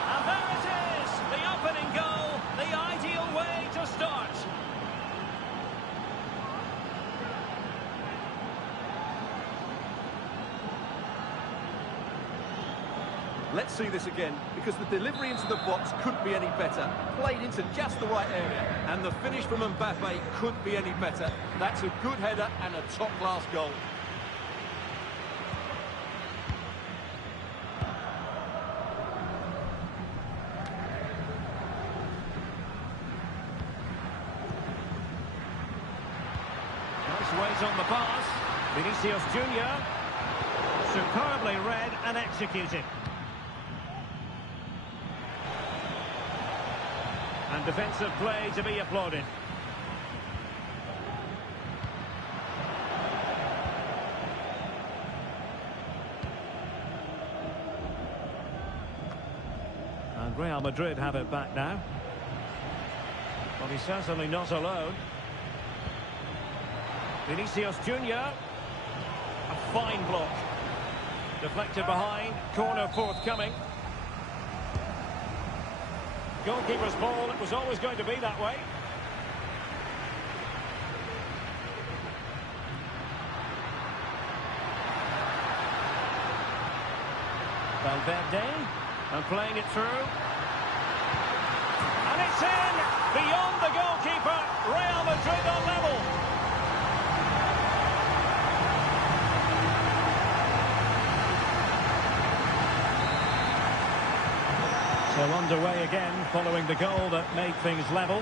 And there it is! The opening goal, the ideal way to start. Let's see this again, because the delivery into the box couldn't be any better. Played into just the right area, and the finish from Mbappe couldn't be any better. That's a good header and a top-class goal. Weight on the pass. Vinicius Junior. Superbly read and executed. And defensive play to be applauded. And Real Madrid have it back now. Well, he's certainly not alone. Vinicius Junior, a fine block. Deflected behind, corner forthcoming. Goalkeeper's ball, it was always going to be that way. Valverde, and playing it through. And it's in! Beyond the goalkeeper, Real Madrid on level. So underway again, following the goal that made things level.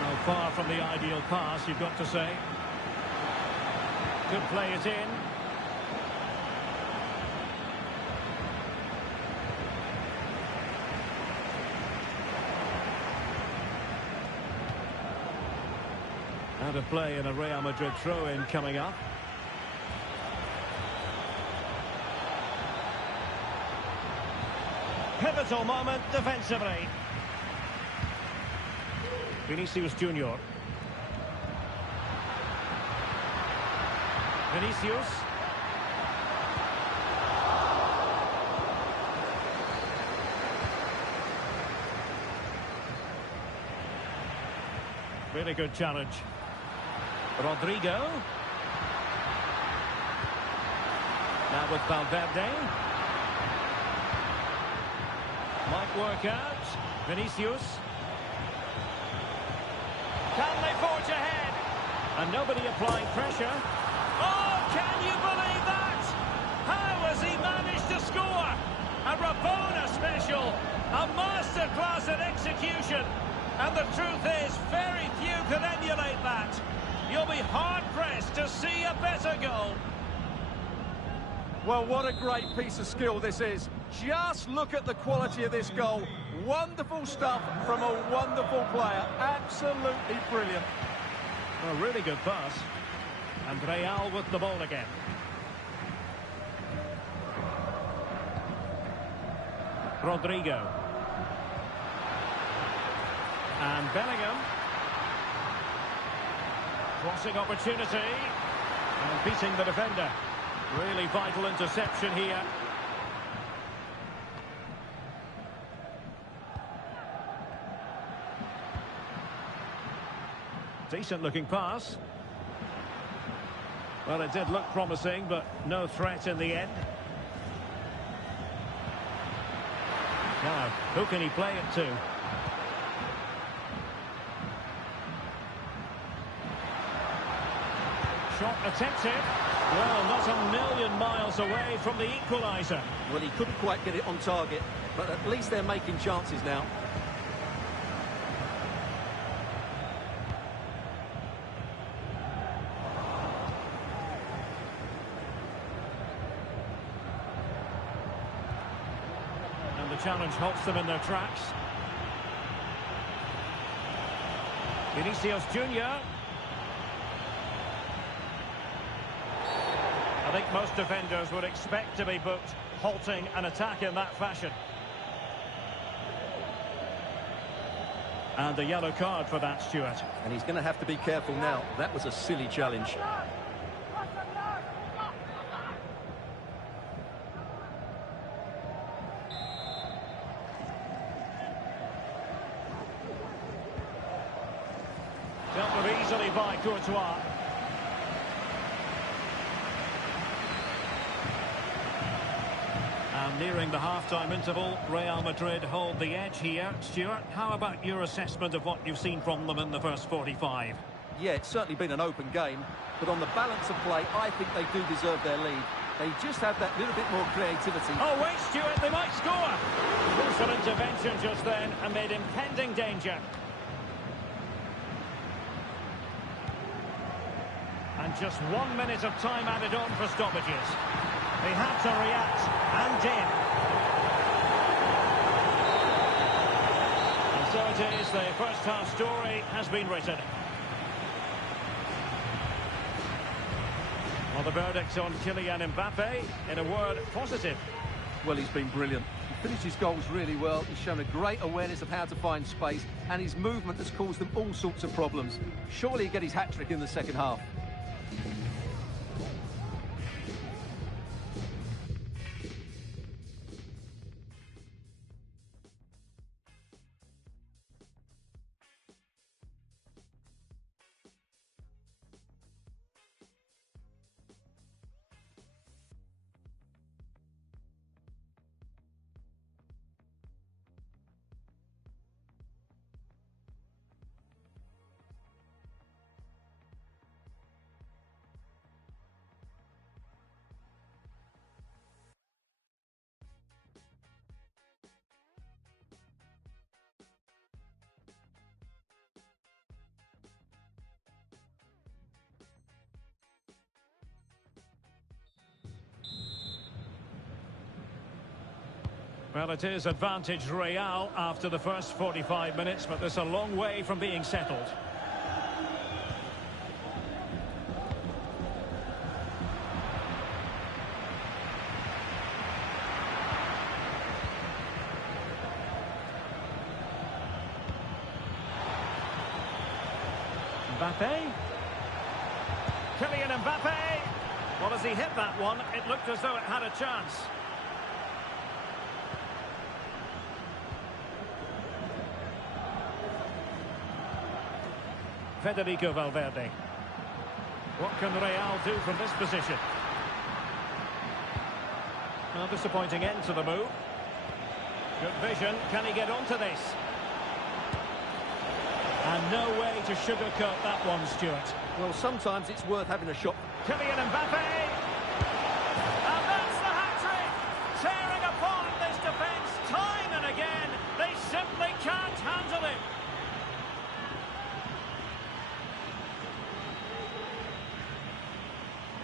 Now far from the ideal pass, you've got to say. Could play it in. Out of play in a Real Madrid throw-in coming up. Pivotal moment defensively. Vinicius Junior. Vinicius. Really good challenge. Rodrigo. Now with Valverde. Might work out. Vinicius. Can they forge ahead? And nobody applying pressure. Oh, can you believe that? How has he managed to score? A Rabona special. A masterclass at execution. And the truth is, very few can emulate that. You'll be hard-pressed to see a better goal. Well, what a great piece of skill this is. Just look at the quality of this goal. Wonderful stuff from a wonderful player. Absolutely brilliant. A really good pass. And Real with the ball again. Rodrigo. And Bellingham. Crossing opportunity. And beating the defender. Really vital interception here. Decent looking pass. Well, it did look promising, but no threat in the end. Now, who can he play it to? Shot attempted. Well, not a million miles away from the equaliser. Well, he couldn't quite get it on target, but at least they're making chances now. And the challenge halts them in their tracks. Vinicius Junior. I think most defenders would expect to be booked, halting an attack in that fashion. And the yellow card for that, Stuart. And he's going to have to be careful now. That was a silly challenge. Dealt with easily by Courtois. And nearing the half-time interval, Real Madrid hold the edge here. Stuart, how about your assessment of what you've seen from them in the first 45? Yeah, it's certainly been an open game, but on the balance of play, I think they do deserve their lead. They just have that little bit more creativity. Oh, wait, Stuart, they might score! Crucial intervention just then amid impending danger. And just 1 minute of time added on for stoppages. They had to react, and did. And so it is, the first half story has been written. Well, the verdict on Kylian Mbappe, in a word, positive. Well, he's been brilliant. He finished his goals really well. He's shown a great awareness of how to find space, and his movement has caused them all sorts of problems. Surely he'll get his hat-trick in the second half. Well, it is advantage Real after the first 45 minutes, but there's a long way from being settled. Mbappe. Kylian Mbappe. Well, as he hit that one, it looked as though it had a chance. Federico Valverde. What can Real do from this position? A disappointing end to the move. Good vision. Can he get onto this? And no way to sugarcoat that one, Stuart. Well, sometimes it's worth having a shot. Kylian Mbappe! And that's the hat-trick! Tearing apart this defence time and again. They simply can't handle it.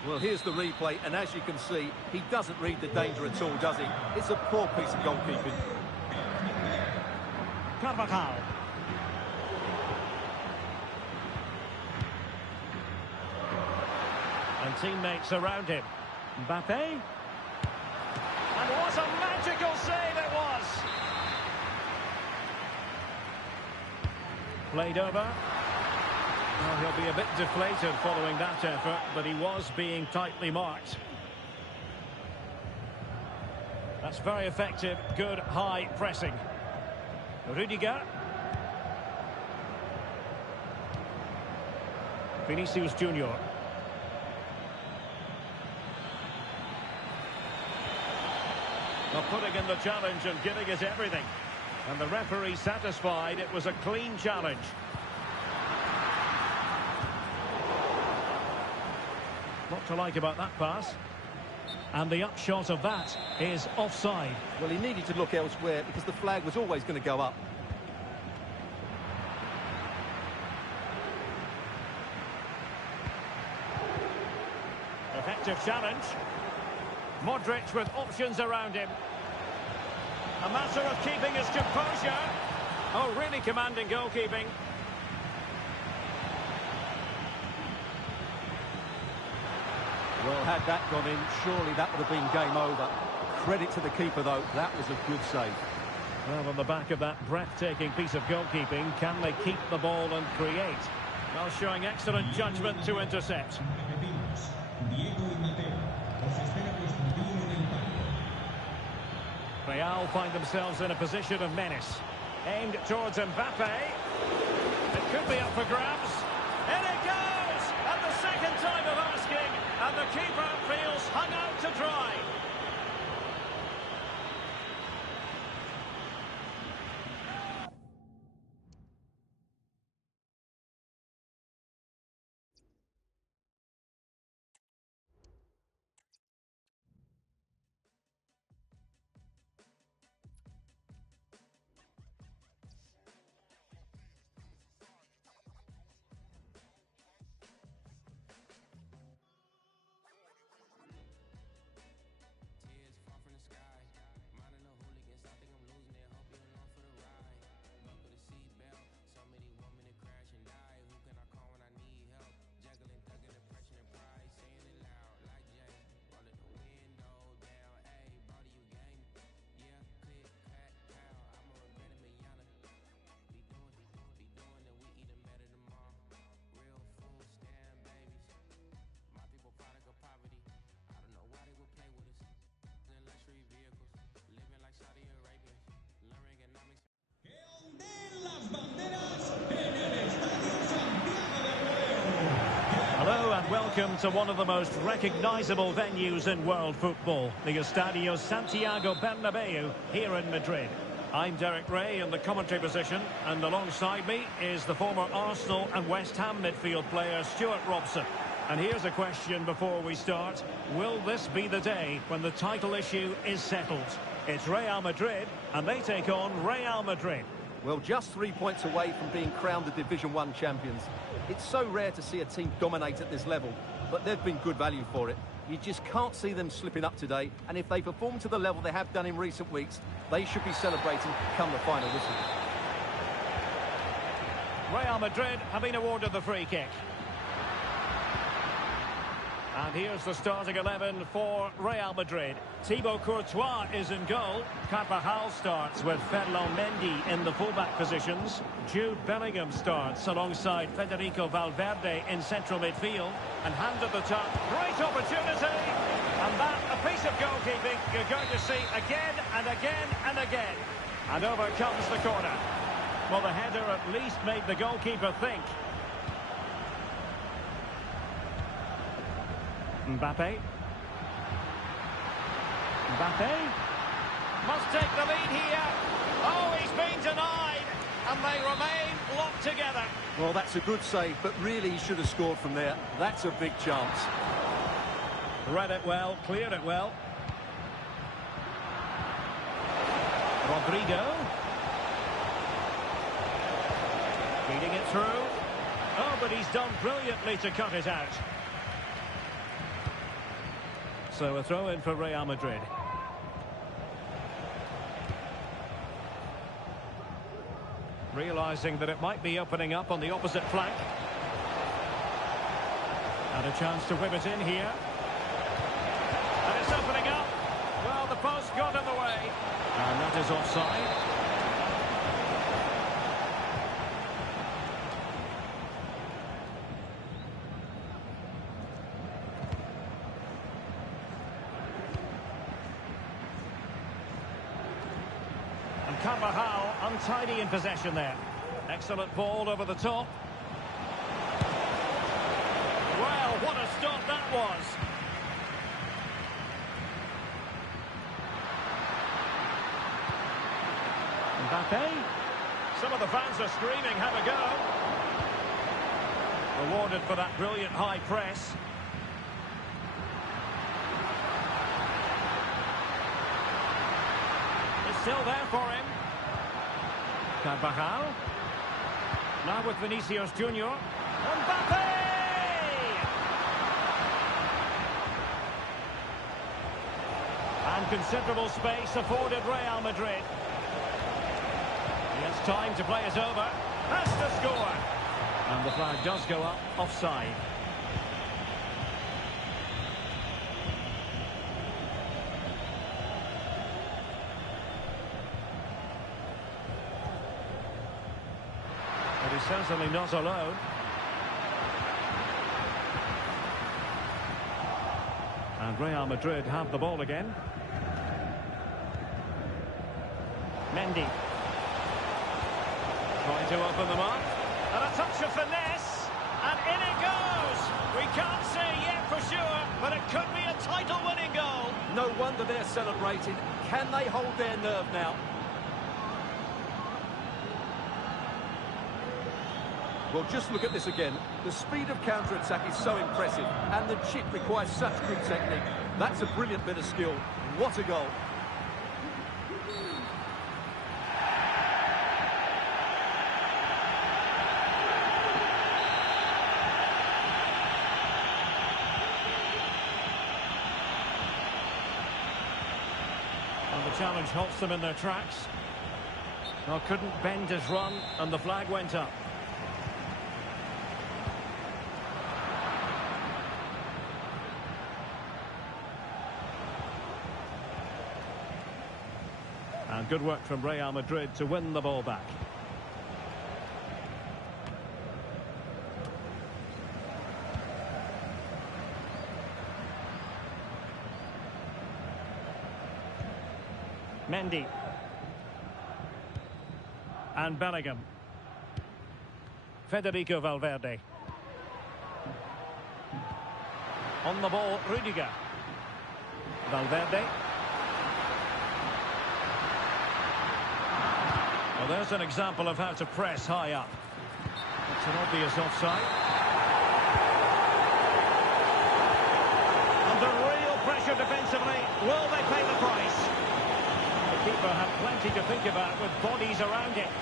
Well, here's the replay, and as you can see, he doesn't read the danger at all, does he? It's a poor piece of goalkeeping. Carvajal. And teammates around him. Mbappe. And what a magical save it was! Played over. Well, he'll be a bit deflated following that effort, but he was being tightly marked. That's very effective, good high pressing. Rudiger. Vinicius Junior. Well, putting in the challenge and giving it everything. And the referee satisfied it was a clean challenge. What to like about that pass? And the upshot of that is offside. Well, he needed to look elsewhere because the flag was always going to go up. Effective challenge. Modric with options around him. A matter of keeping his composure. Oh, really commanding goalkeeping. Well, had that gone in, surely that would have been game over. Credit to the keeper, though. That was a good save. Well, on the back of that breathtaking piece of goalkeeping, can they keep the ball and create? Well, showing excellent judgment to intercept. Real find themselves in a position of menace. Aimed towards Mbappe. It could be up for grabs. In it goes! At the second time of asking, and the keeper feels hung out to dry. Hello and welcome to one of the most recognisable venues in world football, the Estadio Santiago Bernabeu here in Madrid. I'm Derek Ray in the commentary position, and alongside me is the former Arsenal and West Ham midfield player Stuart Robson. And here's a question before we start. Will this be the day when the title issue is settled? It's Real Madrid, and they take on Real Madrid. Well, just 3 points away from being crowned the Division 1 champions. It's so rare to see a team dominate at this level, but they've been good value for it. You just can't see them slipping up today, and if they perform to the level they have done in recent weeks, they should be celebrating come the final whistle. Real Madrid have been awarded the free kick. And here's the starting 11 for Real Madrid. Thibaut Courtois is in goal. Carvajal starts with Ferland Mendy in the fullback positions. Jude Bellingham starts alongside Federico Valverde in central midfield. And hand at the top. Great opportunity. And that, a piece of goalkeeping you're going to see again and again and again. And over comes the corner. Well, the header at least made the goalkeeper think. Mbappe. Mbappe must take the lead here. Oh, he's been denied, and they remain locked together. Well, that's a good save, but really he should have scored from there. That's a big chance. Read it well, cleared it well. Rodrigo. Feeding it through. Oh, but he's done brilliantly to cut it out. So a throw in for Real Madrid. Realising that it might be opening up on the opposite flank. And a chance to whip it in here. And it's opening up. Well, the post got in the way. And that is offside. And Carvajal untidy in possession there. Excellent ball over the top. Well, what a stop that was. Mbappe. Some of the fans are screaming, have a go. Rewarded for that brilliant high press. It's still there for him. Carvajal. Now with Vinicius Junior. Mbappe! And considerable space afforded Real Madrid. He has time to play it over. Has to score. And the flag does go up, offside. But he's certainly not alone. And Real Madrid have the ball again. Mendy. Trying to open them up. And a touch of finesse. And in it goes. We can't say yet for sure, but it could be a title-winning goal. No wonder they're celebrating. Can they hold their nerve now? Well, just look at this again. The speed of counter-attack is so impressive, and the chip requires such good technique. That's a brilliant bit of skill. What a goal. And the challenge halts them in their tracks. Well, couldn't bend his run, and the flag went up. And good work from Real Madrid to win the ball back. Mendy. And Bellingham. Federico Valverde. On the ball, Rudiger. Valverde. Well, there's an example of how to press high up. It's an obvious offside. Under real pressure defensively, will they pay the price? The keeper had plenty to think about with bodies around it.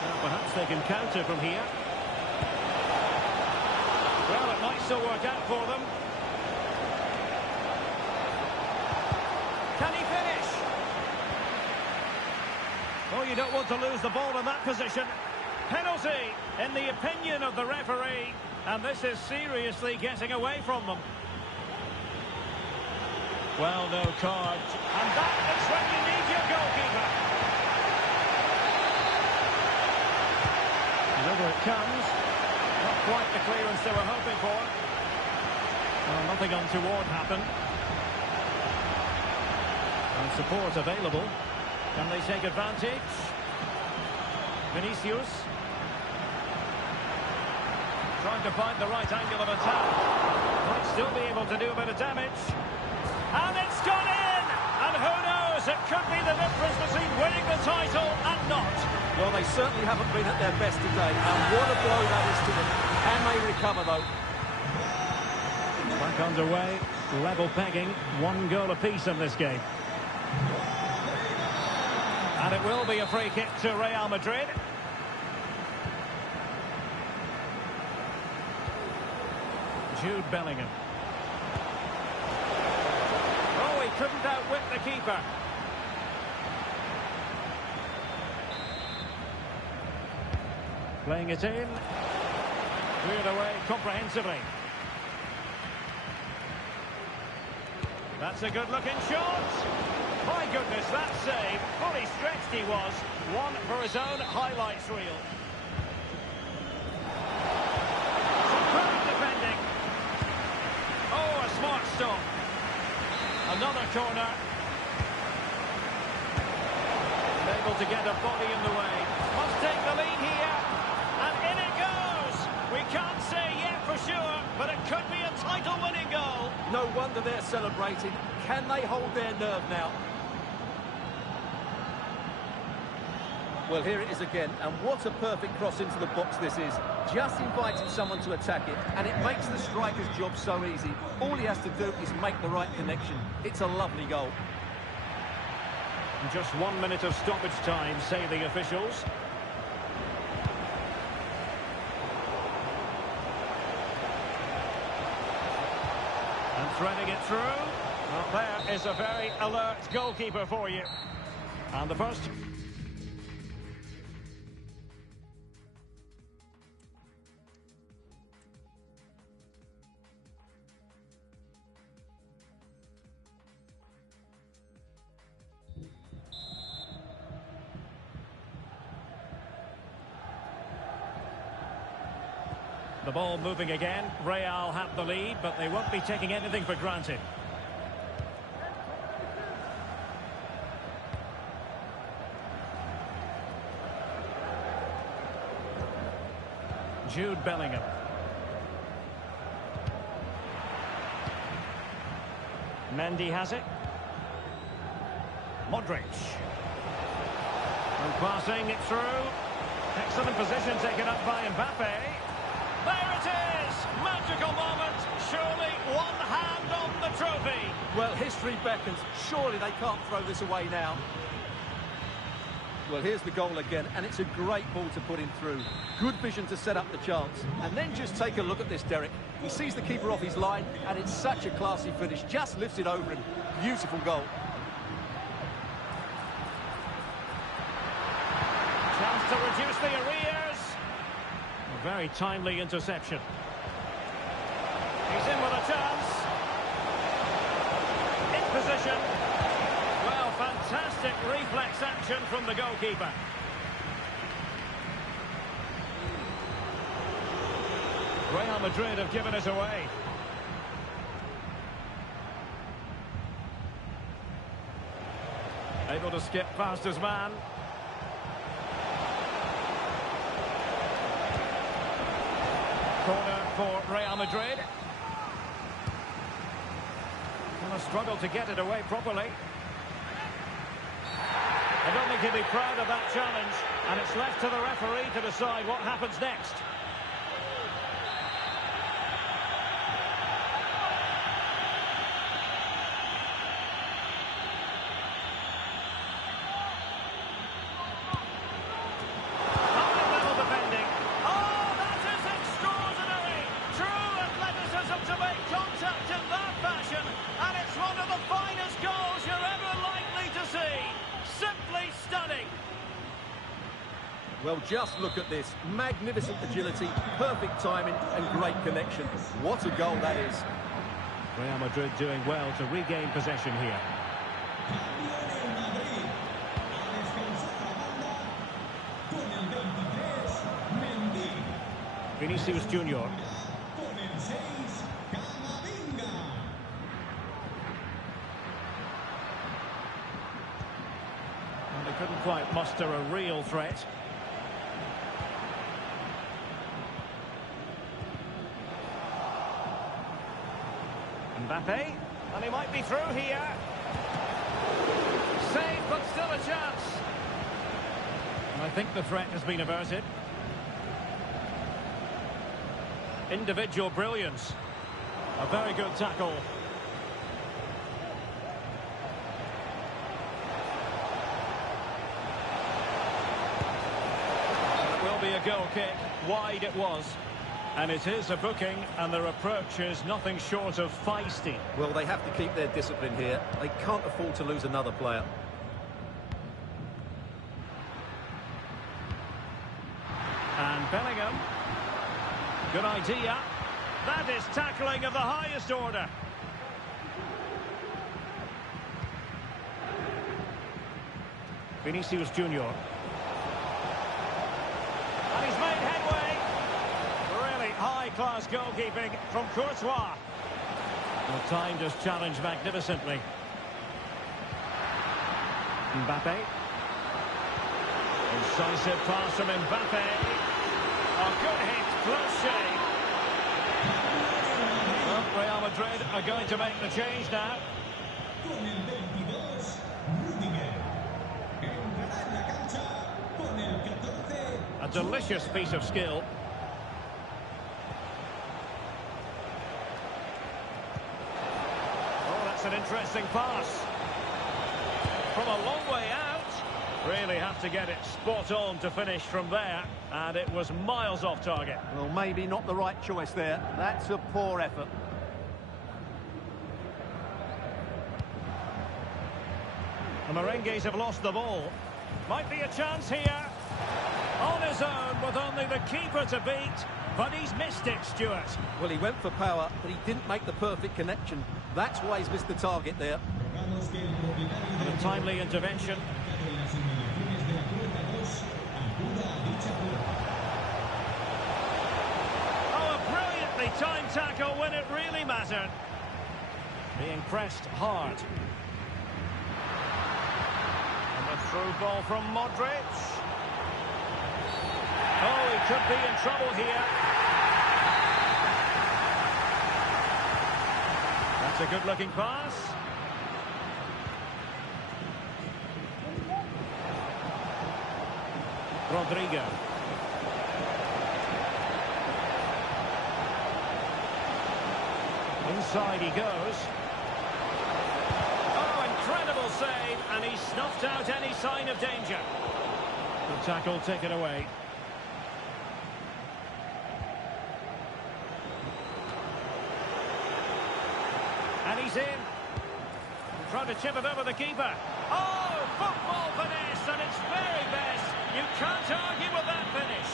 Well, perhaps they can counter from here. Well, it might still work out for them. Can he finish? Oh, you don't want to lose the ball in that position. Penalty, in the opinion of the referee. And this is seriously getting away from them. Well, no card. And that is when you need your goalkeeper. And over it comes. Not quite the clearance they were hoping for. Well, nothing untoward happened. And support available. Can they take advantage? Vinicius. Trying to find the right angle of attack. Might still be able to do a bit of damage. And it's gone in! And who knows, it could be the difference between winning the title and not. Well, they certainly haven't been at their best today. And what a blow that is to them. Can they recover, though? Back underway, level pegging, 1 goal apiece in this game. And it will be a free kick to Real Madrid. Jude Bellingham. Oh, he couldn't outwit the keeper. Playing it in. Cleared away comprehensively. That's a good-looking shot. My goodness, that save. Fully stretched he was. One for his own highlights reel. Superb defending. Oh, a smart stop. Another corner. Able to get a body in the way. Must take the lead here. And in it goes. We can't say yet for sure, but it could be a title-winning goal. No wonder they're celebrating. Can they hold their nerve now? Well, here it is again, and what a perfect cross into the box this is. Just inviting someone to attack it, and it makes the striker's job so easy. All he has to do is make the right connection. It's a lovely goal. Just 1 minute of stoppage time, say the officials. And threading it through. Well, there is a very alert goalkeeper for you. And the first... The ball moving again. Real have the lead, but they won't be taking anything for granted. Jude Bellingham. Mendy has it. Modric. And passing it through. Excellent position taken up by Mbappe. There it is! Magical moment. Surely one hand on the trophy. Well, history beckons. Surely they can't throw this away now. Well, here's the goal again, and it's a great ball to put him through. Good vision to set up the chance. And then just take a look at this, Derek. He sees the keeper off his line, and it's such a classy finish. Just lifts it over him. Beautiful goal. Chance to reduce the arrears. A very timely interception. He's in with a chance. In position. Well, fantastic reflex action from the goalkeeper. Real Madrid have given it away. Able to skip past his man. Corner for Real Madrid. And a struggle to get it away properly. I don't think he'll be proud of that challenge, and it's left to the referee to decide what happens next. High-level defending. Oh, that is extraordinary! True athleticism to make contact in that fashion, and it's one of the finest goals you're ever likely to see. Simply stunning. Well, just look at this. Magnificent agility, perfect timing and great connection. What a goal that is. Real Madrid doing well to regain possession here. Vinicius Junior. And they couldn't quite muster a real threat. Mbappe, and he might be through here. Save, but still a chance. And I think the threat has been averted. Individual brilliance. A very good tackle. It will be a goal kick. Wide it was. And it is a booking, and their approach is nothing short of feisty. Well, they have to keep their discipline here. They can't afford to lose another player. And Bellingham. Good idea. That is tackling of the highest order. Vinicius Junior. And he's made headway. Really high-class goalkeeping from Courtois. The time just challenged magnificently. Mbappe. Incisive pass from Mbappe. A good hit, close shave. Well, Real Madrid are going to make the change now. A delicious piece of skill. Oh, that's an interesting pass. From a long way out. Really have to get it spot on to finish from there. And it was miles off target. Well, maybe not the right choice there. That's a poor effort. The Merengues have lost the ball. Might be a chance here. On his own with only the keeper to beat. But he's missed it, Stuart. Well, he went for power, but he didn't make the perfect connection. That's why he's missed the target there. And a timely intervention. Oh, a brilliantly timed tackle when it really mattered. Being pressed hard. And a through ball from Modric. Oh, he could be in trouble here. That's a good-looking pass. Rodrigo. Inside he goes. Oh, incredible save, and he snuffed out any sign of danger. The tackle taken away. And he's in. Trying to chip it over the keeper. Oh, football finesse at its very best. You can't argue with that finish.